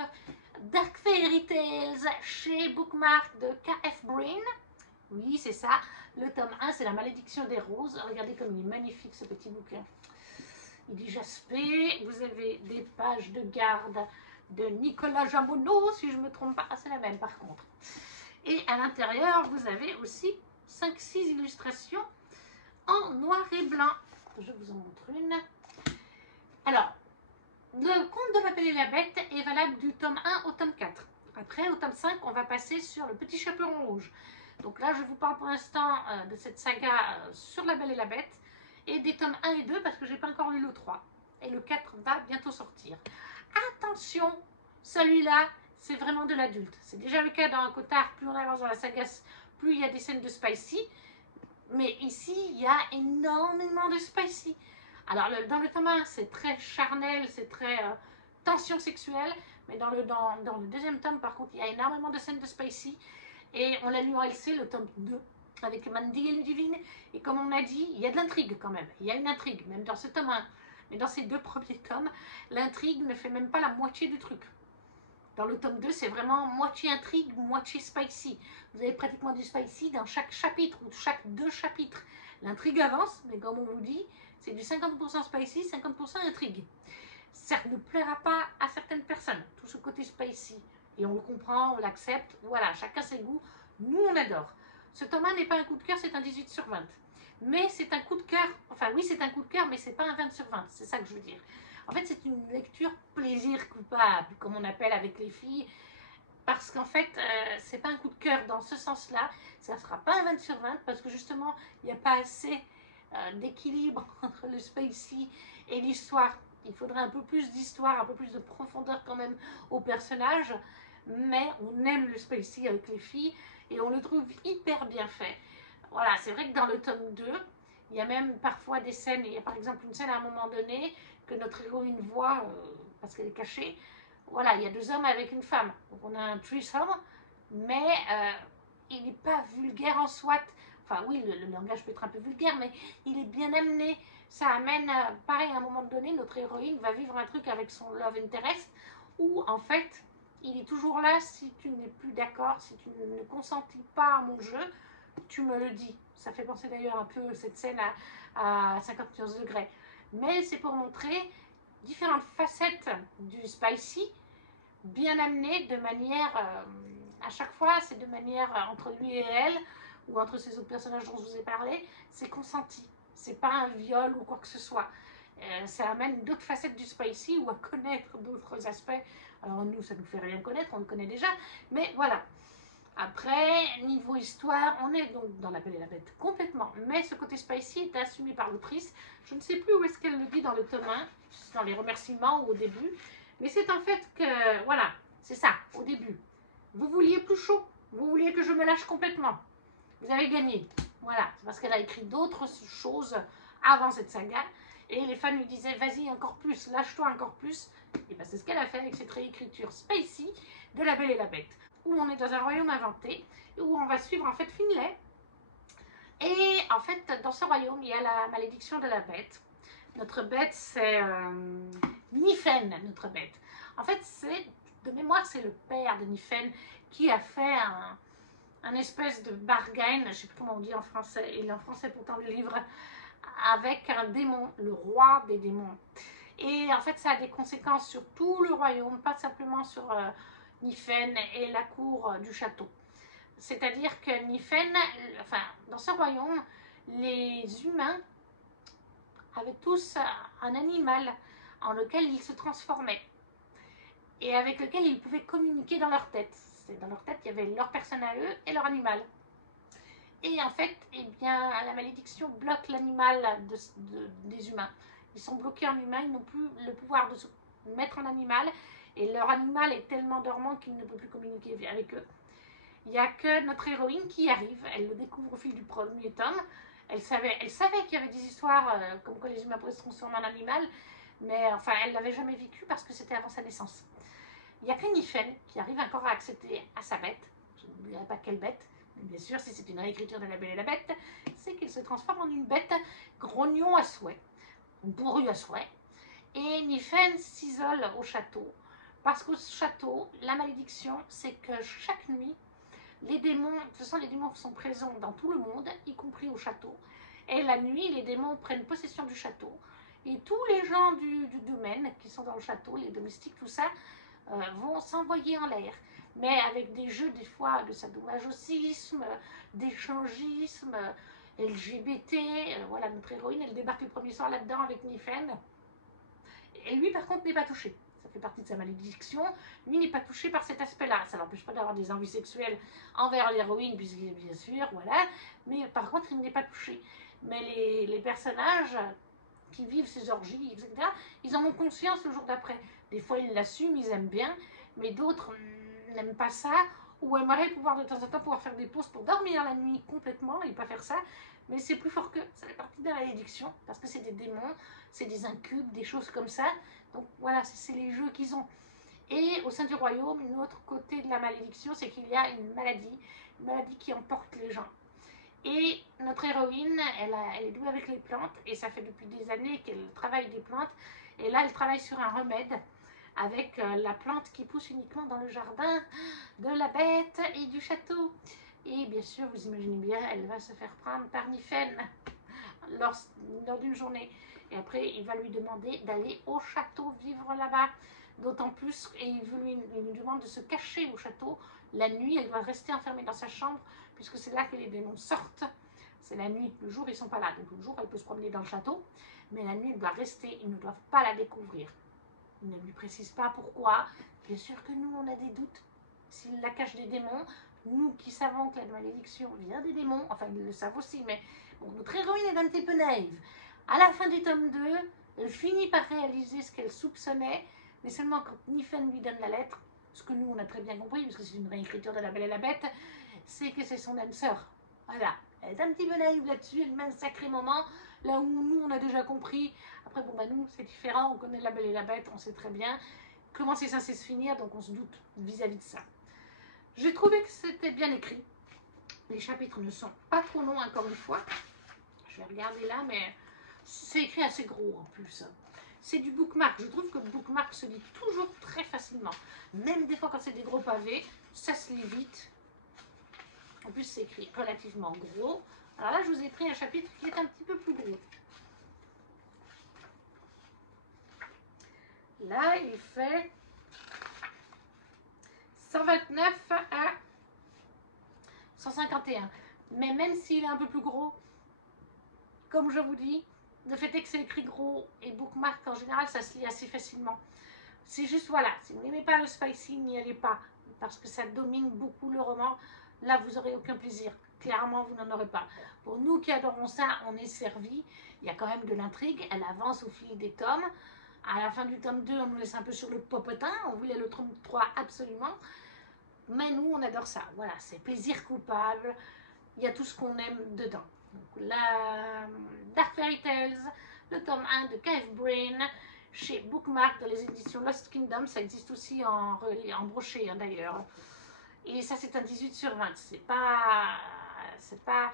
Dark Fairy Tales chez Bookmark de K.F. Brain. Oui, c'est ça. Le tome 1, c'est La Malédiction des Roses. Regardez comme il est magnifique ce petit bouquin. Il dit jaspé. Vous avez des pages de garde de Nicolas Jamonneau, si je ne me trompe pas. Ah, c'est la même par contre. Et à l'intérieur, vous avez aussi 5-6 illustrations en noir et blanc. Je vous en montre une. Alors, le conte de La Belle et la Bête est valable du tome 1 au tome 4. Après, au tome 5, on va passer sur Le Petit Chaperon Rouge. Donc là, je vous parle pour l'instant de cette saga sur La Belle et la Bête et des tomes 1 et 2 parce que je n'ai pas encore lu le 3. Et le 4 va bientôt sortir. Attention, celui-là, c'est vraiment de l'adulte. C'est déjà le cas dans un Cotard. Plus on avance dans la saga, plus il y a des scènes de spicy. Mais ici, il y a énormément de spicy. Alors, dans le tome 1, c'est très charnel, c'est très tension sexuelle. Mais dans le deuxième tome, par contre, il y a énormément de scènes de spicy. Et on l'a lu en LC, le tome 2, avec Mandy et Ludivine. Et comme on a dit, il y a de l'intrigue quand même. Il y a une intrigue, même dans ce tome 1. Mais dans ces 2 premiers tomes, l'intrigue ne fait même pas la moitié du truc. Dans le tome 2, c'est vraiment moitié intrigue, moitié spicy. Vous avez pratiquement du spicy dans chaque chapitre ou chaque 2 chapitres. L'intrigue avance, mais comme on vous dit, c'est du 50% spicy, 50% intrigue. Ça ne plaira pas à certaines personnes, tout ce côté spicy. Et on le comprend, on l'accepte, voilà, chacun ses goûts. Nous, on adore. Ce tome 1 n'est pas un coup de cœur, c'est un 18 sur 20. Mais c'est un coup de cœur, enfin oui, c'est un coup de cœur, mais c'est pas un 20 sur 20, c'est ça que je veux dire. En fait, c'est une lecture plaisir coupable, comme on appelle avec les filles, parce qu'en fait, c'est pas un coup de cœur dans ce sens-là, ça ne sera pas un 20 sur 20, parce que justement, il n'y a pas assez d'équilibre entre le spicy et l'histoire. Il faudrait un peu plus d'histoire, un peu plus de profondeur quand même au personnage, mais on aime le spicy avec les filles et on le trouve hyper bien fait. Voilà, c'est vrai que dans le tome 2, il y a même parfois des scènes, il y a par exemple une scène à un moment donné que notre héroïne voit, parce qu'elle est cachée, voilà, il y a 2 hommes avec une femme, donc on a un threesome, mais il n'est pas vulgaire en soi. Enfin oui, le langage peut être un peu vulgaire, mais il est bien amené. Ça amène, pareil, à un moment donné, notre héroïne va vivre un truc avec son love interest, où en fait, il est toujours là si tu n'es plus d'accord, si tu ne consentis pas à mon jeu, tu me le dis. Ça fait penser d'ailleurs un peu cette scène à 51 degrés. Mais c'est pour montrer différentes facettes du spicy, bien amenées de manière, à chaque fois, c'est de manière entre lui et elle, ou entre ces autres personnages dont je vous ai parlé, c'est consenti. C'est pas un viol ou quoi que ce soit. Ça amène d'autres facettes du spicy ou à connaître d'autres aspects. Alors nous, ça nous fait rien connaître, on le connaît déjà. Mais voilà. Après, niveau histoire, on est donc dans La Belle et la Bête complètement. Mais ce côté spicy est assumé par l'autrice. Je ne sais plus où est-ce qu'elle le dit dans le tome 1, dans les remerciements ou au début. Mais c'est en fait que, voilà, c'est ça, au début. Vous vouliez plus chaud, vous vouliez que je me lâche complètement. Vous avez gagné. Voilà, c'est parce qu'elle a écrit d'autres choses avant cette saga. Et les fans lui disaient, vas-y, encore plus, lâche-toi encore plus. Et bien c'est ce qu'elle a fait avec cette réécriture spicy de La Belle et la Bête. Où on est dans un royaume inventé, où on va suivre en fait Finlay. Et en fait, dans ce royaume, il y a la malédiction de la bête. Notre bête, c'est Nifen, notre bête. En fait, de mémoire, c'est le père de Nifen qui a fait un espèce de bargain, je ne sais plus comment on dit en français, il est en français pourtant le livre, avec un démon, le roi des démons. Et en fait, ça a des conséquences sur tout le royaume, pas simplement sur Nifen et la cour du château. C'est-à-dire que Nifen, enfin, dans ce royaume, les humains avaient tous un animal en lequel ils se transformaient et avec lequel ils pouvaient communiquer dans leur tête. Dans leur tête, il y avait leur personne à eux et leur animal. Et en fait, eh bien, la malédiction bloque l'animal des humains. Ils sont bloqués en humains, ils n'ont plus le pouvoir de se mettre en animal. Et leur animal est tellement dormant qu'il ne peut plus communiquer avec eux. Il n'y a que notre héroïne qui y arrive. Elle le découvre au fil du premier tome. Elle savait qu'il y avait des histoires comme quoi les humains pouvaient se transformer en animal. Mais enfin, elle ne l'avait jamais vécu parce que c'était avant sa naissance. Il n'y a que Nifen qui arrive encore à accepter à sa bête. Je ne dirai pas quelle bête. Mais bien sûr, si c'est une réécriture de La Belle et la Bête, c'est qu'il se transforme en une bête grognon à souhait, bourru à souhait. Et Nifen s'isole au château. Parce qu'au château, la malédiction, c'est que chaque nuit, les démons, de toute façon, les démons sont présents dans tout le monde, y compris au château. Et la nuit, les démons prennent possession du château. Et tous les gens du domaine qui sont dans le château, les domestiques, tout ça, vont s'envoyer en l'air. Mais avec des jeux, des fois, de sadomasochisme, d'échangisme, LGBT. Voilà, notre héroïne, elle débarque le premier soir là-dedans avec Nifen. Et lui, par contre, n'est pas touché. Ça fait partie de sa malédiction. Lui n'est pas touché par cet aspect-là. Ça n'empêche pas d'avoir des envies sexuelles envers l'héroïne, puisqu'il bien sûr, voilà. Mais par contre, il n'est pas touché. Mais les personnages qui vivent ces orgies, etc., ils en ont conscience le jour d'après. Des fois, ils l'assument, ils aiment bien, mais d'autres n'aiment pas ça, ou aimeraient pouvoir de temps en temps pouvoir faire des pauses pour dormir la nuit complètement et pas faire ça. Mais c'est plus fort que ça fait partie de la malédiction, parce que c'est des démons, c'est des incubes, des choses comme ça. Donc voilà, c'est les jeux qu'ils ont. Et au sein du royaume, une autre côté de la malédiction, c'est qu'il y a une maladie qui emporte les gens. Et notre héroïne, elle est douée avec les plantes, et ça fait depuis des années qu'elle travaille des plantes. Et là, elle travaille sur un remède avec la plante qui pousse uniquement dans le jardin de la bête et du château. Et bien sûr, vous imaginez bien, elle va se faire prendre par Nifen lors d'une journée. Et après, il va lui demander d'aller au château vivre là-bas. D'autant plus, et il lui demande de se cacher au château. La nuit, elle va rester enfermée dans sa chambre, puisque c'est là que les démons sortent. C'est la nuit. Le jour, ils ne sont pas là. Donc le jour, elle peut se promener dans le château. Mais la nuit, elle doit rester. Ils ne doivent pas la découvrir. Ils ne lui précisent pas pourquoi. Bien sûr que nous, on a des doutes. S'ils la cachent des démons, nous qui savons que la malédiction vient des démons, enfin, ils le savent aussi, mais bon, notre héroïne est un petit peu naïve. À la fin du tome 2, elle finit par réaliser ce qu'elle soupçonnait, mais seulement quand Nifen lui donne la lettre, ce que nous on a très bien compris, parce que c'est une réécriture de La Belle et la Bête, c'est que c'est son âme sœur. Voilà, elle est un petit peu naïve là-dessus, elle met un sacré moment, là où nous on a déjà compris. Après, bon, bah nous c'est différent, on connaît La Belle et la Bête, on sait très bien comment c'est censé se finir, donc on se doute vis-à-vis de ça. J'ai trouvé que c'était bien écrit. Les chapitres ne sont pas trop longs, encore une fois. Je vais regarder là, mais c'est écrit assez gros en plus. C'est du bookmark. Je trouve que le bookmark se lit toujours très facilement. Même des fois quand c'est des gros pavés, ça se lit vite. En plus, c'est écrit relativement gros. Alors là, je vous ai pris un chapitre qui est un petit peu plus gros. Là, il fait 129 à 151. Mais même s'il est un peu plus gros, comme je vous dis, le fait est que c'est écrit gros et bookmark, en général, ça se lit assez facilement. C'est juste, voilà, si vous n'aimez pas le spicy, n'y allez pas, parce que ça domine beaucoup le roman. Là, vous n'aurez aucun plaisir. Clairement, vous n'en aurez pas. Pour nous qui adorons ça, on est servi. Il y a quand même de l'intrigue. Elle avance au fil des tomes. À la fin du tome 2, on nous laisse un peu sur le popotin. On voulait le tome 3 absolument. Mais nous, on adore ça. Voilà, c'est plaisir coupable. Il y a tout ce qu'on aime dedans. Donc, la Dark Fairy Tales, le tome 1 de Cave Brain, chez Bookmark dans les éditions Lost Kingdom. Ça existe aussi en brochet, hein, d'ailleurs. Et ça, c'est un 18/20. C'est pas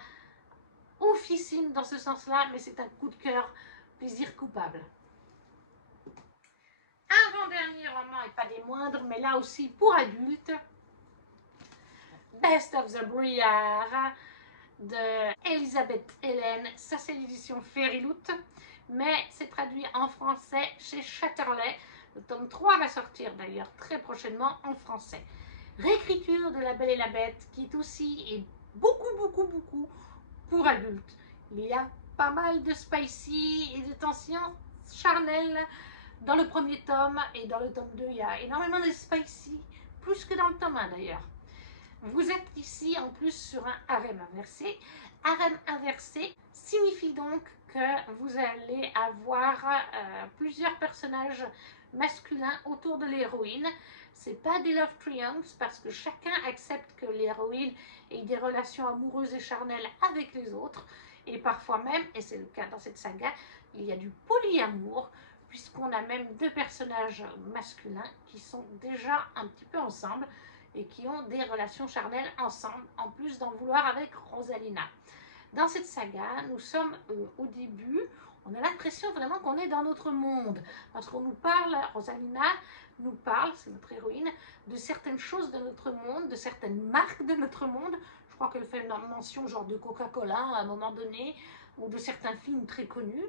oufissime dans ce sens-là, mais c'est un coup de cœur, plaisir coupable. Avant-dernier roman, et pas des moindres, mais là aussi pour adultes, Best of the Briar de Elisabeth Hélène. Ça, c'est l'édition Fairyloot, mais c'est traduit en français chez Chatterley. Le tome 3 va sortir d'ailleurs très prochainement en français. Réécriture de La Belle et la Bête, qui est aussi et beaucoup pour adultes. Il y a pas mal de spicy et de tensions charnelles dans le premier tome, et dans le tome 2 il y a énormément de spicy, plus que dans le tome 1 d'ailleurs. Vous êtes ici en plus sur un harem inversé. Harem inversé signifie donc que vous allez avoir plusieurs personnages masculins autour de l'héroïne. C'est pas des love triangles parce que chacun accepte que l'héroïne ait des relations amoureuses et charnelles avec les autres. Et parfois même, et c'est le cas dans cette saga, il y a du polyamour, puisqu'on a même deux personnages masculins qui sont déjà un petit peu ensemble et qui ont des relations charnelles ensemble, en plus d'en vouloir avec Rosalina. Dans cette saga, nous sommes au début, on a l'impression vraiment qu'on est dans notre monde, parce qu'on nous parle, Rosalina nous parle, c'est notre héroïne, de certaines choses de notre monde, de certaines marques de notre monde. Je crois qu'elle fait une mention genre de Coca-Cola à un moment donné, ou de certains films très connus.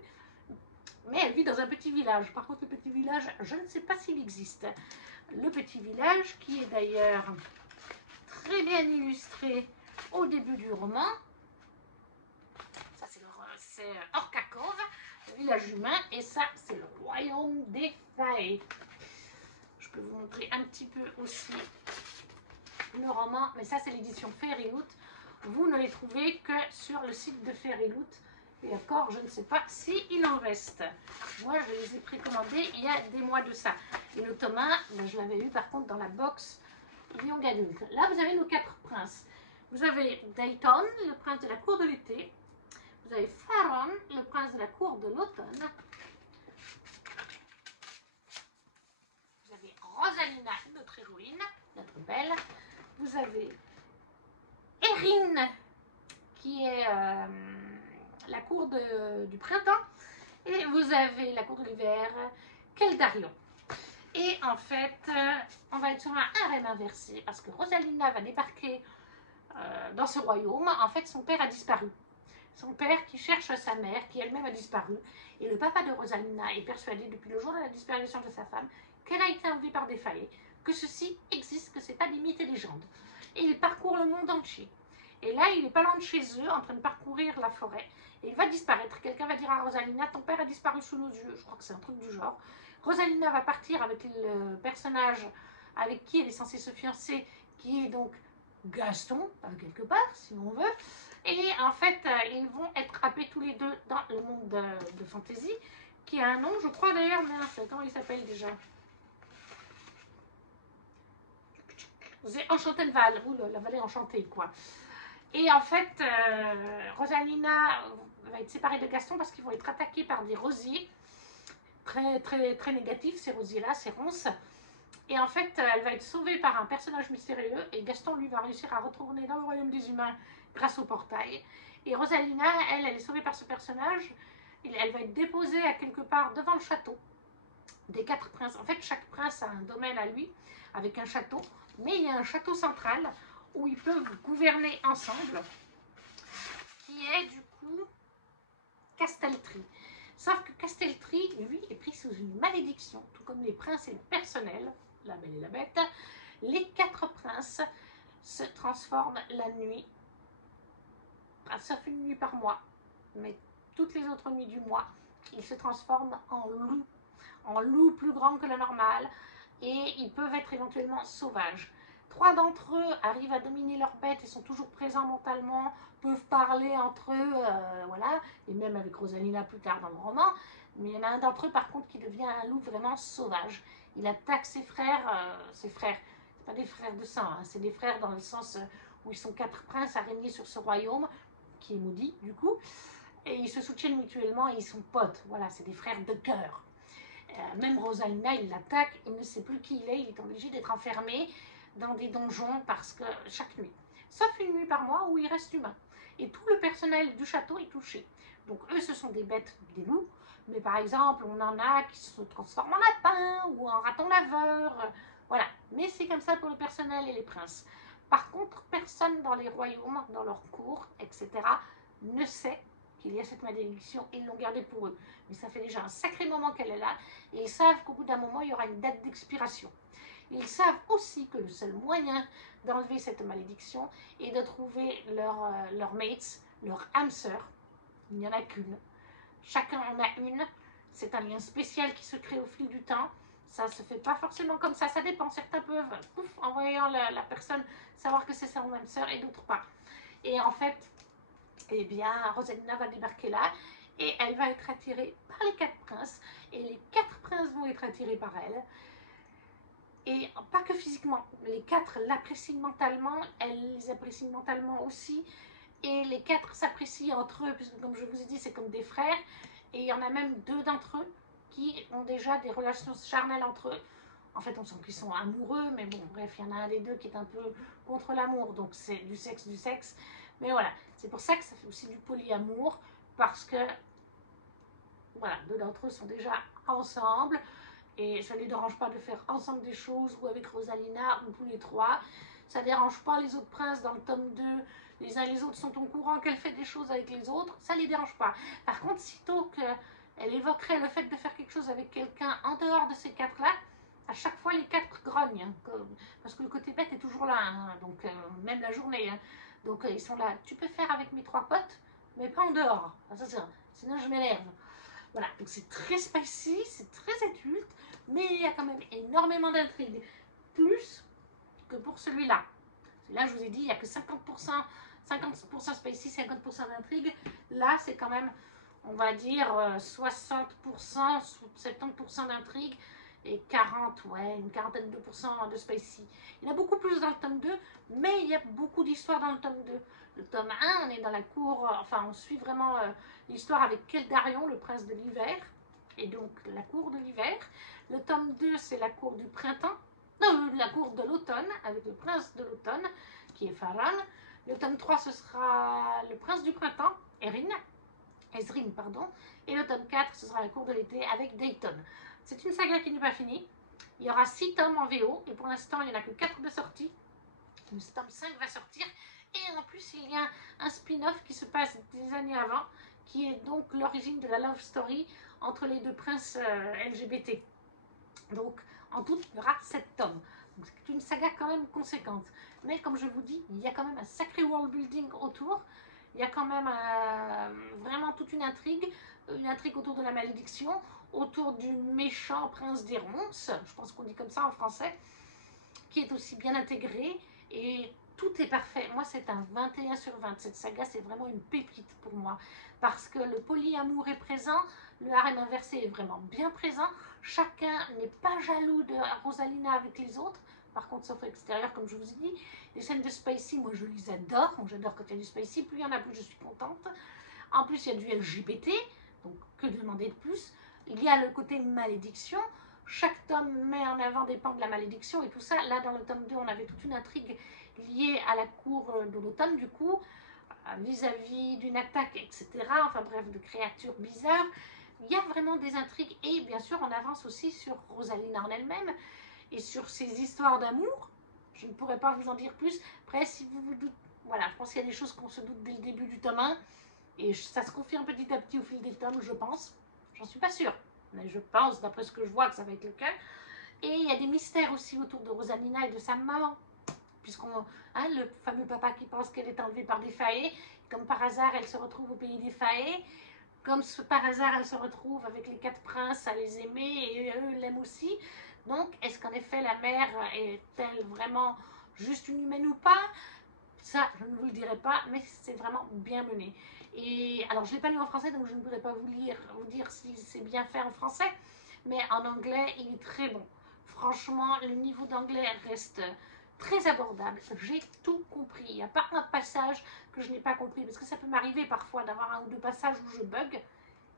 Mais elle vit dans un petit village. Par contre, le petit village, je ne sais pas s'il existe. Le petit village, qui est d'ailleurs très bien illustré au début du roman. Ça, c'est Orcakov, le village humain, et ça, c'est le royaume des Fae. Je peux vous montrer un petit peu aussi le roman, mais ça, c'est l'édition Fairyloot. Vous ne les trouvez que sur le site de Fairyloot. Et encore, je ne sais pas s'il en reste. Moi, je les ai précommandés il y a des mois de ça. Et le tome 1, ben, je l'avais eu par contre dans la box Young Adult. Là, vous avez nos 4 princes. Vous avez Dayton, le prince de la cour de l'été. Vous avez Faron, le prince de la cour de l'automne. Vous avez Rosalina, notre héroïne, notre belle. Vous avez Erin, qui est la cour du printemps. Et vous avez la cour de l'hiver, Keldarion. Et en fait, on va être sur un harem inversé parce que Rosalina va débarquer dans ce royaume. En fait, son père a disparu. Son père qui cherche sa mère, qui elle-même a disparu. Et le papa de Rosalina est persuadé depuis le jour de la disparition de sa femme qu'elle a été enlevée par des failles, que ceci existe, que ce n'est pas des mythes et légendes. Et il parcourt le monde entier. Et là, il n'est pas loin de chez eux, en train de parcourir la forêt. Et il va disparaître. Quelqu'un va dire à Rosalina, ton père a disparu sous nos yeux. Je crois que c'est un truc du genre. Rosalina va partir avec le personnage avec qui elle est censée se fiancer, qui est donc Gaston, quelque part, si on veut. Et en fait, ils vont être happés tous les deux dans le monde de fantasy, qui a un nom, je crois d'ailleurs, mais comment il s'appelle déjà? C'est Enchantenval, ou la vallée enchantée, quoi. Et en fait, Rosalina va être séparée de Gaston parce qu'ils vont être attaqués par des rosiers très, très, très négatifs, ces rosiers-là, ces ronces. Et en fait, elle va être sauvée par un personnage mystérieux et Gaston, lui, va réussir à retourner dans le royaume des humains grâce au portail. Et Rosalina, elle est sauvée par ce personnage. Elle va être déposée à quelque part devant le château des 4 princes. En fait, chaque prince a un domaine à lui avec un château, mais il y a un château central où ils peuvent gouverner ensemble, qui est du coup Casteltri. Sauf que Casteltri, lui, est pris sous une malédiction, tout comme les princes et le personnel, la belle et la bête. Les 4 princes se transforment la nuit, sauf une nuit par mois, mais toutes les autres nuits du mois, ils se transforment en loups plus grands que la normale, et ils peuvent être éventuellement sauvages. 3 d'entre eux arrivent à dominer leur bête et sont toujours présents mentalement, peuvent parler entre eux, voilà, et même avec Rosalina plus tard dans le roman. Mais il y en a un d'entre eux par contre qui devient un loup vraiment sauvage. Il attaque ses frères, c'est pas des frères de sang, hein, c'est des frères dans le sens où ils sont 4 princes à régner sur ce royaume, qui est maudit du coup, et ils se soutiennent mutuellement et ils sont potes, voilà, c'est des frères de cœur. Même Rosalina, il l'attaque, il ne sait plus qui il est obligé d'être enfermé dans des donjons parce que chaque nuit, sauf une nuit par mois où il reste humain. Et tout le personnel du château est touché. Donc eux, ce sont des bêtes, des loups, mais par exemple, on en a qui se transforment en lapin ou en raton laveur, voilà. Mais c'est comme ça pour le personnel et les princes. Par contre, personne dans les royaumes, dans leur cour, etc., ne sait qu'il y a cette malédiction, ils l'ont gardée pour eux. Mais ça fait déjà un sacré moment qu'elle est là, et ils savent qu'au bout d'un moment, il y aura une date d'expiration. Ils savent aussi que le seul moyen d'enlever cette malédiction est de trouver leur mates, leur âme sœur. Il n'y en a qu'une. Chacun en a une. C'est un lien spécial qui se crée au fil du temps. Ça se fait pas forcément comme ça dépend. Certains peuvent, pouf, en voyant la personne, savoir que c'est sa même sœur et d'autres pas. Et en fait, eh bien, Rosalina va débarquer là et elle va être attirée par les 4 princes et les 4 princes vont être attirés par elle. Et pas que physiquement, les 4 l'apprécient mentalement, elle les apprécie mentalement aussi. Et les 4 s'apprécient entre eux, puisque comme je vous ai dit, c'est comme des frères. Et il y en a même 2 d'entre eux qui ont déjà des relations charnelles entre eux. En fait, on sent qu'ils sont amoureux, mais bon, bref, il y en a un des deux qui est un peu contre l'amour, donc c'est du sexe. Mais voilà, c'est pour ça que ça fait aussi du polyamour, parce que, voilà, 2 d'entre eux sont déjà ensemble, et ça ne les dérange pas de faire ensemble des choses, ou avec Rosalina, ou tous les 3. Ça ne dérange pas les autres princes dans le tome 2, les uns et les autres sont au courant qu'elle fait des choses avec les autres, ça ne les dérange pas. Par contre, sitôt qu'elle évoquerait le fait de faire quelque chose avec quelqu'un en dehors de ces 4-là, à chaque fois les 4 grognent, hein, parce que le côté bête est toujours là, hein, donc même la journée. Hein. Donc ils sont là, tu peux faire avec mes 3 potes, mais pas en dehors, sinon je m'énerve. Voilà, donc c'est très spicy, c'est très adulte, mais il y a quand même énormément d'intrigues, plus que pour celui-là. Là, je vous ai dit, il n'y a que 50%, 50% spicy, 50% d'intrigue. Là, c'est quand même, on va dire, 60%, 70% d'intrigue et 40, ouais, une quarantaine de pourcents de spicy. Il y en a beaucoup plus dans le tome 2, mais il y a beaucoup d'histoires dans le tome 2. Le tome 1, on est dans la cour, enfin, on suit vraiment l'histoire avec Keldarion, le prince de l'hiver, et donc la cour de l'hiver. Le tome 2, c'est la cour du printemps. Non, la cour de l'automne, avec le prince de l'automne, qui est Farhan. Le tome 3, ce sera le prince du printemps, Ezrin, pardon. Et le tome 4, ce sera la cour de l'été avec Dayton. C'est une saga qui n'est pas finie. Il y aura 6 tomes en VO, et pour l'instant, il n'y en a que 4 de sortie. Le tome 5 va sortir. Et en plus, il y a un spin-off qui se passe des années avant, qui est donc l'origine de la love story entre les 2 princes LGBT. Donc, en tout, il y aura 7 tomes. C'est une saga quand même conséquente. Mais comme je vous dis, il y a quand même un sacré world building autour. Il y a quand même vraiment toute une intrigue autour de la malédiction, autour du méchant prince des ronces, je pense qu'on dit comme ça en français, qui est aussi bien intégré. Et tout est parfait. Moi, c'est un 21/20. Cette saga, c'est vraiment une pépite pour moi. Parce que le polyamour est présent, le harem inversé est vraiment bien présent. Chacun n'est pas jaloux de Rosalina avec les autres. Par contre, sauf à l'extérieur, comme je vous ai dit. Les scènes de spicy, moi, je les adore. Donc, j'adore quand il y a du spicy. Plus il y en a, plus je suis contente. En plus, il y a du LGBT. Donc, que demander de plus? Il y a le côté malédiction. Chaque tome met en avant des pans de la malédiction et tout ça. Là, dans le tome 2, on avait toute une intrigue liée à la cour de l'automne, du coup, vis-à-vis d'une attaque, etc. Enfin bref, de créatures bizarres. Il y a vraiment des intrigues et bien sûr, on avance aussi sur Rosalina en elle-même et sur ses histoires d'amour. Je ne pourrais pas vous en dire plus. Après, si vous vous doutez, voilà, je pense qu'il y a des choses qu'on se doute dès le début du tome 1 et ça se confirme petit à petit au fil des tomes, je pense. J'en suis pas sûre. Mais je pense, d'après ce que je vois, que ça va être le cas. Et il y a des mystères aussi autour de Rosalina et de sa maman. Puisqu'on, hein, le fameux papa qui pense qu'elle est enlevée par des faées. Comme par hasard, elle se retrouve au pays des faées. Comme par hasard, elle se retrouve avec les 4 princes à les aimer et eux l'aiment aussi. Donc, est-ce qu'en effet, la mère est-elle vraiment juste une humaine ou pas? Ça, je ne vous le dirai pas, mais c'est vraiment bien mené. Et alors, je ne l'ai pas lu en français, donc je ne pourrais pas vous dire si c'est bien fait en français, mais en anglais, il est très bon. Franchement, le niveau d'anglais reste très abordable. J'ai tout compris. Il n'y a pas un passage que je n'ai pas compris, parce que ça peut m'arriver parfois d'avoir un ou deux passages où je bug.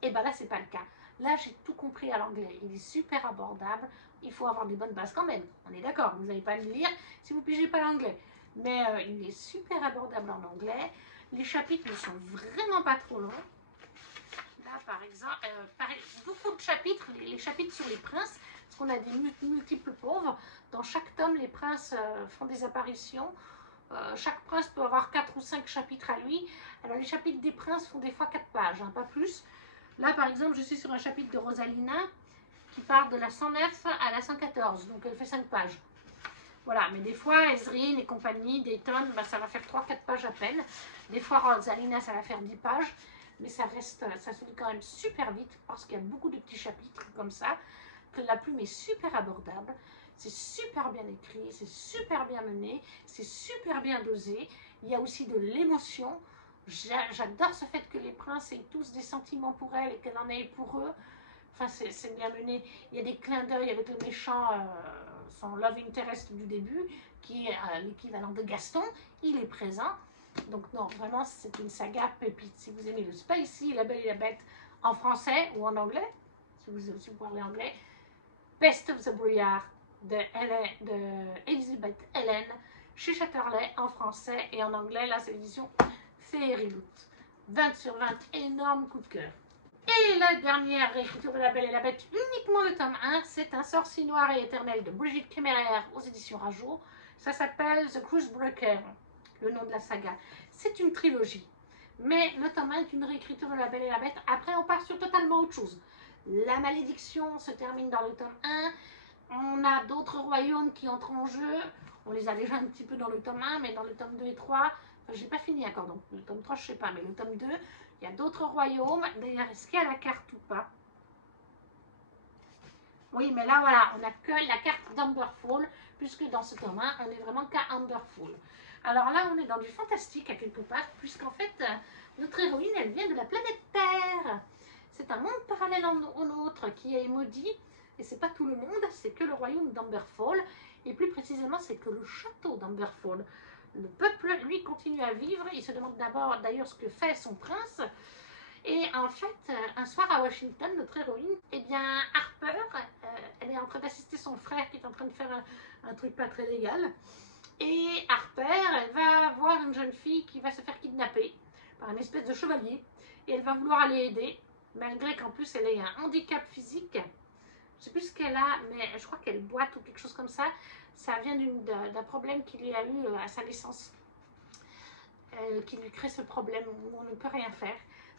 Et bien là, c'est pas le cas. Là, j'ai tout compris à l'anglais. Il est super abordable. Il faut avoir des bonnes bases quand même. On est d'accord, vous n'allez pas le lire si vous ne pigez pas l'anglais. Mais il est super abordable en anglais. Les chapitres ne sont vraiment pas trop longs. Là, par exemple, beaucoup de chapitres, les chapitres sur les princes, parce qu'on a des multiples pauvres. Dans chaque tome, les princes font des apparitions. Chaque prince peut avoir 4 ou 5 chapitres à lui. Alors, les chapitres des princes font des fois 4 pages, hein, pas plus. Là, par exemple, je suis sur un chapitre de Rosalina qui part de la 109 à la 114, donc elle fait 5 pages. Voilà, mais des fois, Ezrin et compagnie, Dayton, bah, ça va faire 3-4 pages à peine. Des fois, Rosalina, ça va faire 10 pages. Mais ça se lit quand même super vite parce qu'il y a beaucoup de petits chapitres comme ça. que la plume est super abordable, c'est super bien écrit, c'est super bien mené, c'est super bien dosé. Il y a aussi de l'émotion. J'adore ce fait que les princes aient tous des sentiments pour elle et qu'elle en ait pour eux. Enfin, c'est bien mené. Il y a des clins d'œil avec le méchant, son love interest du début, qui est l'équivalent de Gaston. Il est présent. Donc non, vraiment, c'est une saga pépite. Si vous aimez le spicy, La Belle et la Bête, en français ou en anglais, si vous parlez anglais, Best of the Brouillard de Elizabeth Helen chez Chatterley en français et en anglais. Là, c'est l'édition Fairyloot. 20 sur 20, énorme coup de cœur. Et la dernière réécriture de La Belle et la Bête, uniquement le tome 1, c'est Un sorcier noir et éternel de Brigitte Kéméraire aux éditions Rajo. Ça s'appelle The Cruise Breaker, le nom de la saga. C'est une trilogie, mais le tome 1 est une réécriture de La Belle et la Bête. Après, on part sur totalement autre chose. La malédiction se termine dans le tome 1. On a d'autres royaumes qui entrent en jeu. On les a déjà un petit peu dans le tome 1, mais dans le tome 2 et 3, enfin, j'ai pas fini encore, donc le tome 3, je sais pas, mais le tome 2, il y a d'autres royaumes. D'ailleurs, est-ce qu'il y a la carte ou pas? Oui, mais là, voilà, on n'a que la carte d'Amberfall, puisque dans ce tome 1, on n'est vraiment qu'à Amberfall. Alors là, on est dans du fantastique à quelque part, puisqu'en fait, notre héroïne, elle vient de la planète Terre. C'est un monde parallèle au nôtre qui est maudit, et c'est pas tout le monde, c'est que le royaume d'Amberfall, et plus précisément, c'est que le château d'Amberfall. Le peuple, lui, continue à vivre. Il se demande d'abord, d'ailleurs, ce que fait son prince. Et en fait, un soir à Washington, notre héroïne, eh bien, Harper, elle est en train d'assister son frère qui est en train de faire un truc pas très légal. Et Harper, elle va voir une jeune fille qui va se faire kidnapper par une espèce de chevalier. Et elle va vouloir aller aider, malgré qu'en plus, elle ait un handicap physique. Je ne sais plus ce qu'elle a, mais je crois qu'elle boite ou quelque chose comme ça. Ça vient d'un problème qu'il y a eu à sa naissance, qui lui crée ce problème où on ne peut rien faire.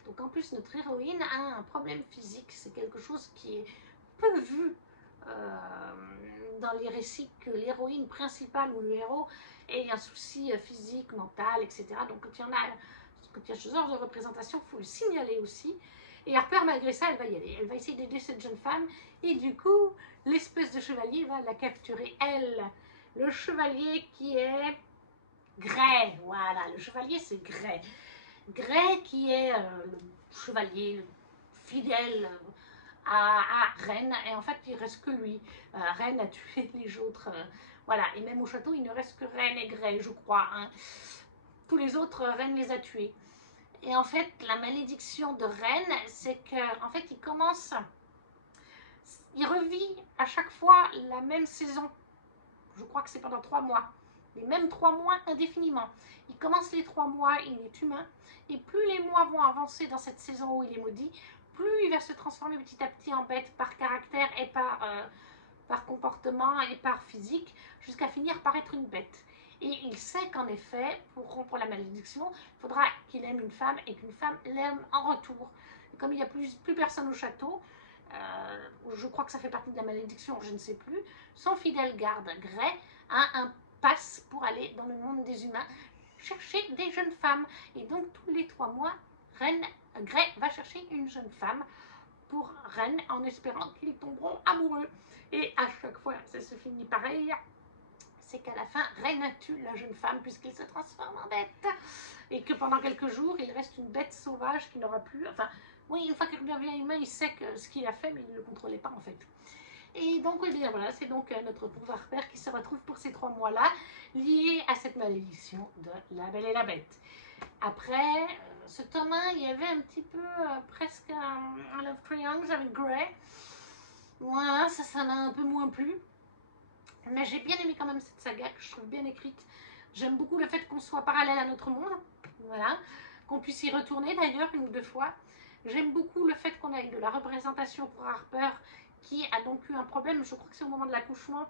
Donc en plus, notre héroïne a un problème physique. C'est quelque chose qui est peu vu dans les récits, que l'héroïne principale ou le héros ait un souci physique, mental, etc. Donc quand il y a ce genre de représentation, il faut le signaler aussi. Et Harper, malgré ça, elle va y aller. Elle va essayer d'aider cette jeune femme. Et du coup, l'espèce de chevalier va la capturer, elle. Le chevalier qui est Gray. Voilà, le chevalier, c'est Gray. Gray qui est le chevalier fidèle à Rennes. Et en fait, il ne reste que lui. Rennes a tué les autres. Voilà, et même au château, il ne reste que Rennes et Gray, je crois. Hein. Tous les autres, Rennes les a tués. Et en fait, la malédiction de Rennes, c'est qu'en fait, il revit à chaque fois la même saison. Je crois que c'est pendant 3 mois. Les mêmes 3 mois indéfiniment. Il commence les 3 mois, il est humain. Et plus les mois vont avancer dans cette saison où il est maudit, plus il va se transformer petit à petit en bête par caractère et par comportement et par physique, jusqu'à finir par être une bête. Et il sait qu'en effet, pour rompre la malédiction, il faudra qu'il aime une femme et qu'une femme l'aime en retour. Et comme il n'y a plus personne au château, je crois que ça fait partie de la malédiction, je ne sais plus, son fidèle garde Gray a un passe pour aller dans le monde des humains chercher des jeunes femmes. Et donc tous les 3 mois, Gray va chercher une jeune femme pour Rennes en espérant qu'ils tomberont amoureux. Et à chaque fois, ça se finit pareil. C'est qu'à la fin, Rennes tue la jeune femme puisqu'elle se transforme en bête. Et que pendant quelques jours, il reste une bête sauvage qui n'aura plus... Enfin, oui, une fois qu'il devient humain, il sait que ce qu'il a fait, mais il ne le contrôlait pas en fait. Et donc, eh bien, voilà, c'est donc notre pauvre Harper qui se retrouve pour ces 3 mois-là, lié à cette malédiction de La Belle et la Bête. Après, ce tome 1, il y avait un petit peu, presque un love triangle avec Gray. Voilà, ça m'a un peu moins plu. Mais j'ai bien aimé quand même cette saga, que je trouve bien écrite. J'aime beaucoup le fait qu'on soit parallèle à notre monde, voilà, qu'on puisse y retourner d'ailleurs 1 ou 2 fois. J'aime beaucoup le fait qu'on ait de la représentation pour Harper, qui a donc eu un problème, je crois que c'est au moment de l'accouchement.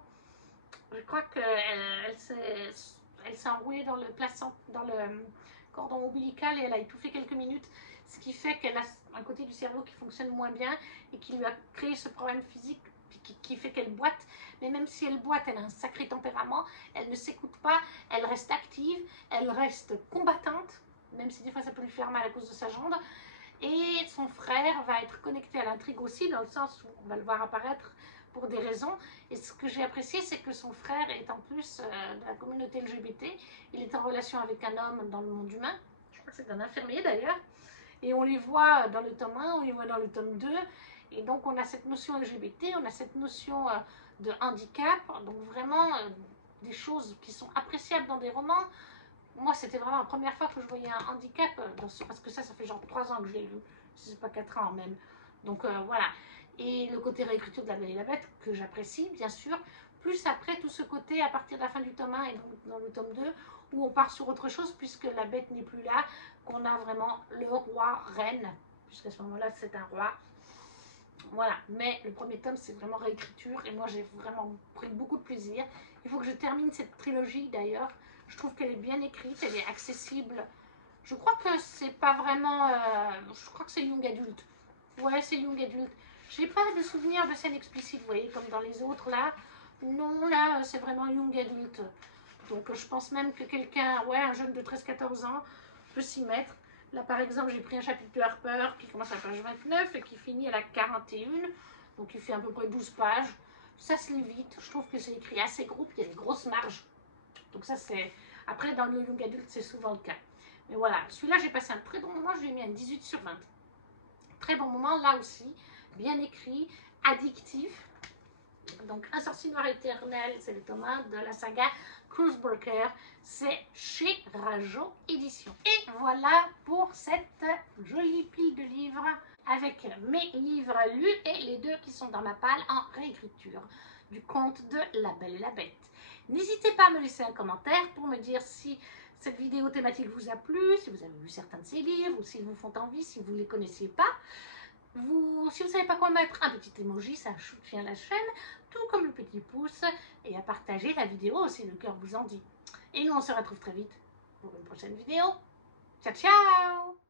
Je crois qu'elle s'est enroulée dans le cordon ombilical et elle a étouffé quelques minutes, ce qui fait qu'elle a un côté du cerveau qui fonctionne moins bien et qui lui a créé ce problème physique qui fait qu'elle boite. Mais même si elle boite, elle a un sacré tempérament, elle ne s'écoute pas, elle reste active, elle reste combattante, même si des fois ça peut lui faire mal à cause de sa jambe. Et son frère va être connecté à l'intrigue aussi, dans le sens où on va le voir apparaître pour des raisons. Et ce que j'ai apprécié, c'est que son frère est en plus de la communauté LGBT. Il est en relation avec un homme dans le monde humain. Je crois que c'est un infirmier d'ailleurs. Et on les voit dans le tome 1, on les voit dans le tome 2. Et donc on a cette notion LGBT, on a cette notion de handicap. Donc vraiment des choses qui sont appréciables dans des romans. Moi, c'était vraiment la première fois que je voyais un handicap, parce que ça fait genre 3 ans que je l'ai lu, si c'est pas 4 ans même. Donc voilà. Et le côté réécriture de La Belle et la Bête, que j'apprécie, bien sûr. Plus après, tout ce côté, à partir de la fin du tome 1 et dans le tome 2, où on part sur autre chose, puisque la bête n'est plus là, qu'on a vraiment le roi, reine, puisqu'à ce moment-là, c'est un roi. Voilà, mais le premier tome, c'est vraiment réécriture, et moi, j'ai vraiment pris beaucoup de plaisir. Il faut que je termine cette trilogie, d'ailleurs. Je trouve qu'elle est bien écrite, elle est accessible. Je crois que c'est pas vraiment... je crois que c'est young adulte. Ouais, c'est young adulte. J'ai pas de souvenir de scènes explicites, vous voyez, comme dans les autres, là. Non, là, c'est vraiment young adulte. Donc, je pense même que quelqu'un, ouais, un jeune de 13-14 ans, peut s'y mettre. Là, par exemple, j'ai pris un chapitre de Harper qui commence à la page 29 et qui finit à la 41. Donc, il fait à peu près 12 pages. Ça se lit vite. Je trouve que c'est écrit assez gros, puis il y a des grosses marges. Donc ça, c'est... Après, dans le young adulte, c'est souvent le cas. Mais voilà, celui-là, j'ai passé un très bon moment. Je lui ai mis un 18 sur 20. Très bon moment, là aussi. Bien écrit, addictif. Donc, Un sorcier noir éternel, c'est le tome 1 de la saga Cruisebreaker. C'est chez Rajo Édition. Et voilà pour cette jolie pile de livres avec mes livres lus et les 2 qui sont dans ma palle en réécriture du conte de La Belle et la Bête. N'hésitez pas à me laisser un commentaire pour me dire si cette vidéo thématique vous a plu, si vous avez lu certains de ces livres ou s'ils vous font envie, si vous ne les connaissiez pas. Si vous ne savez pas quoi mettre, un petit emoji, ça soutient la chaîne, tout comme le petit pouce, et à partager la vidéo si le cœur vous en dit. Et nous, on se retrouve très vite pour une prochaine vidéo. Ciao, ciao!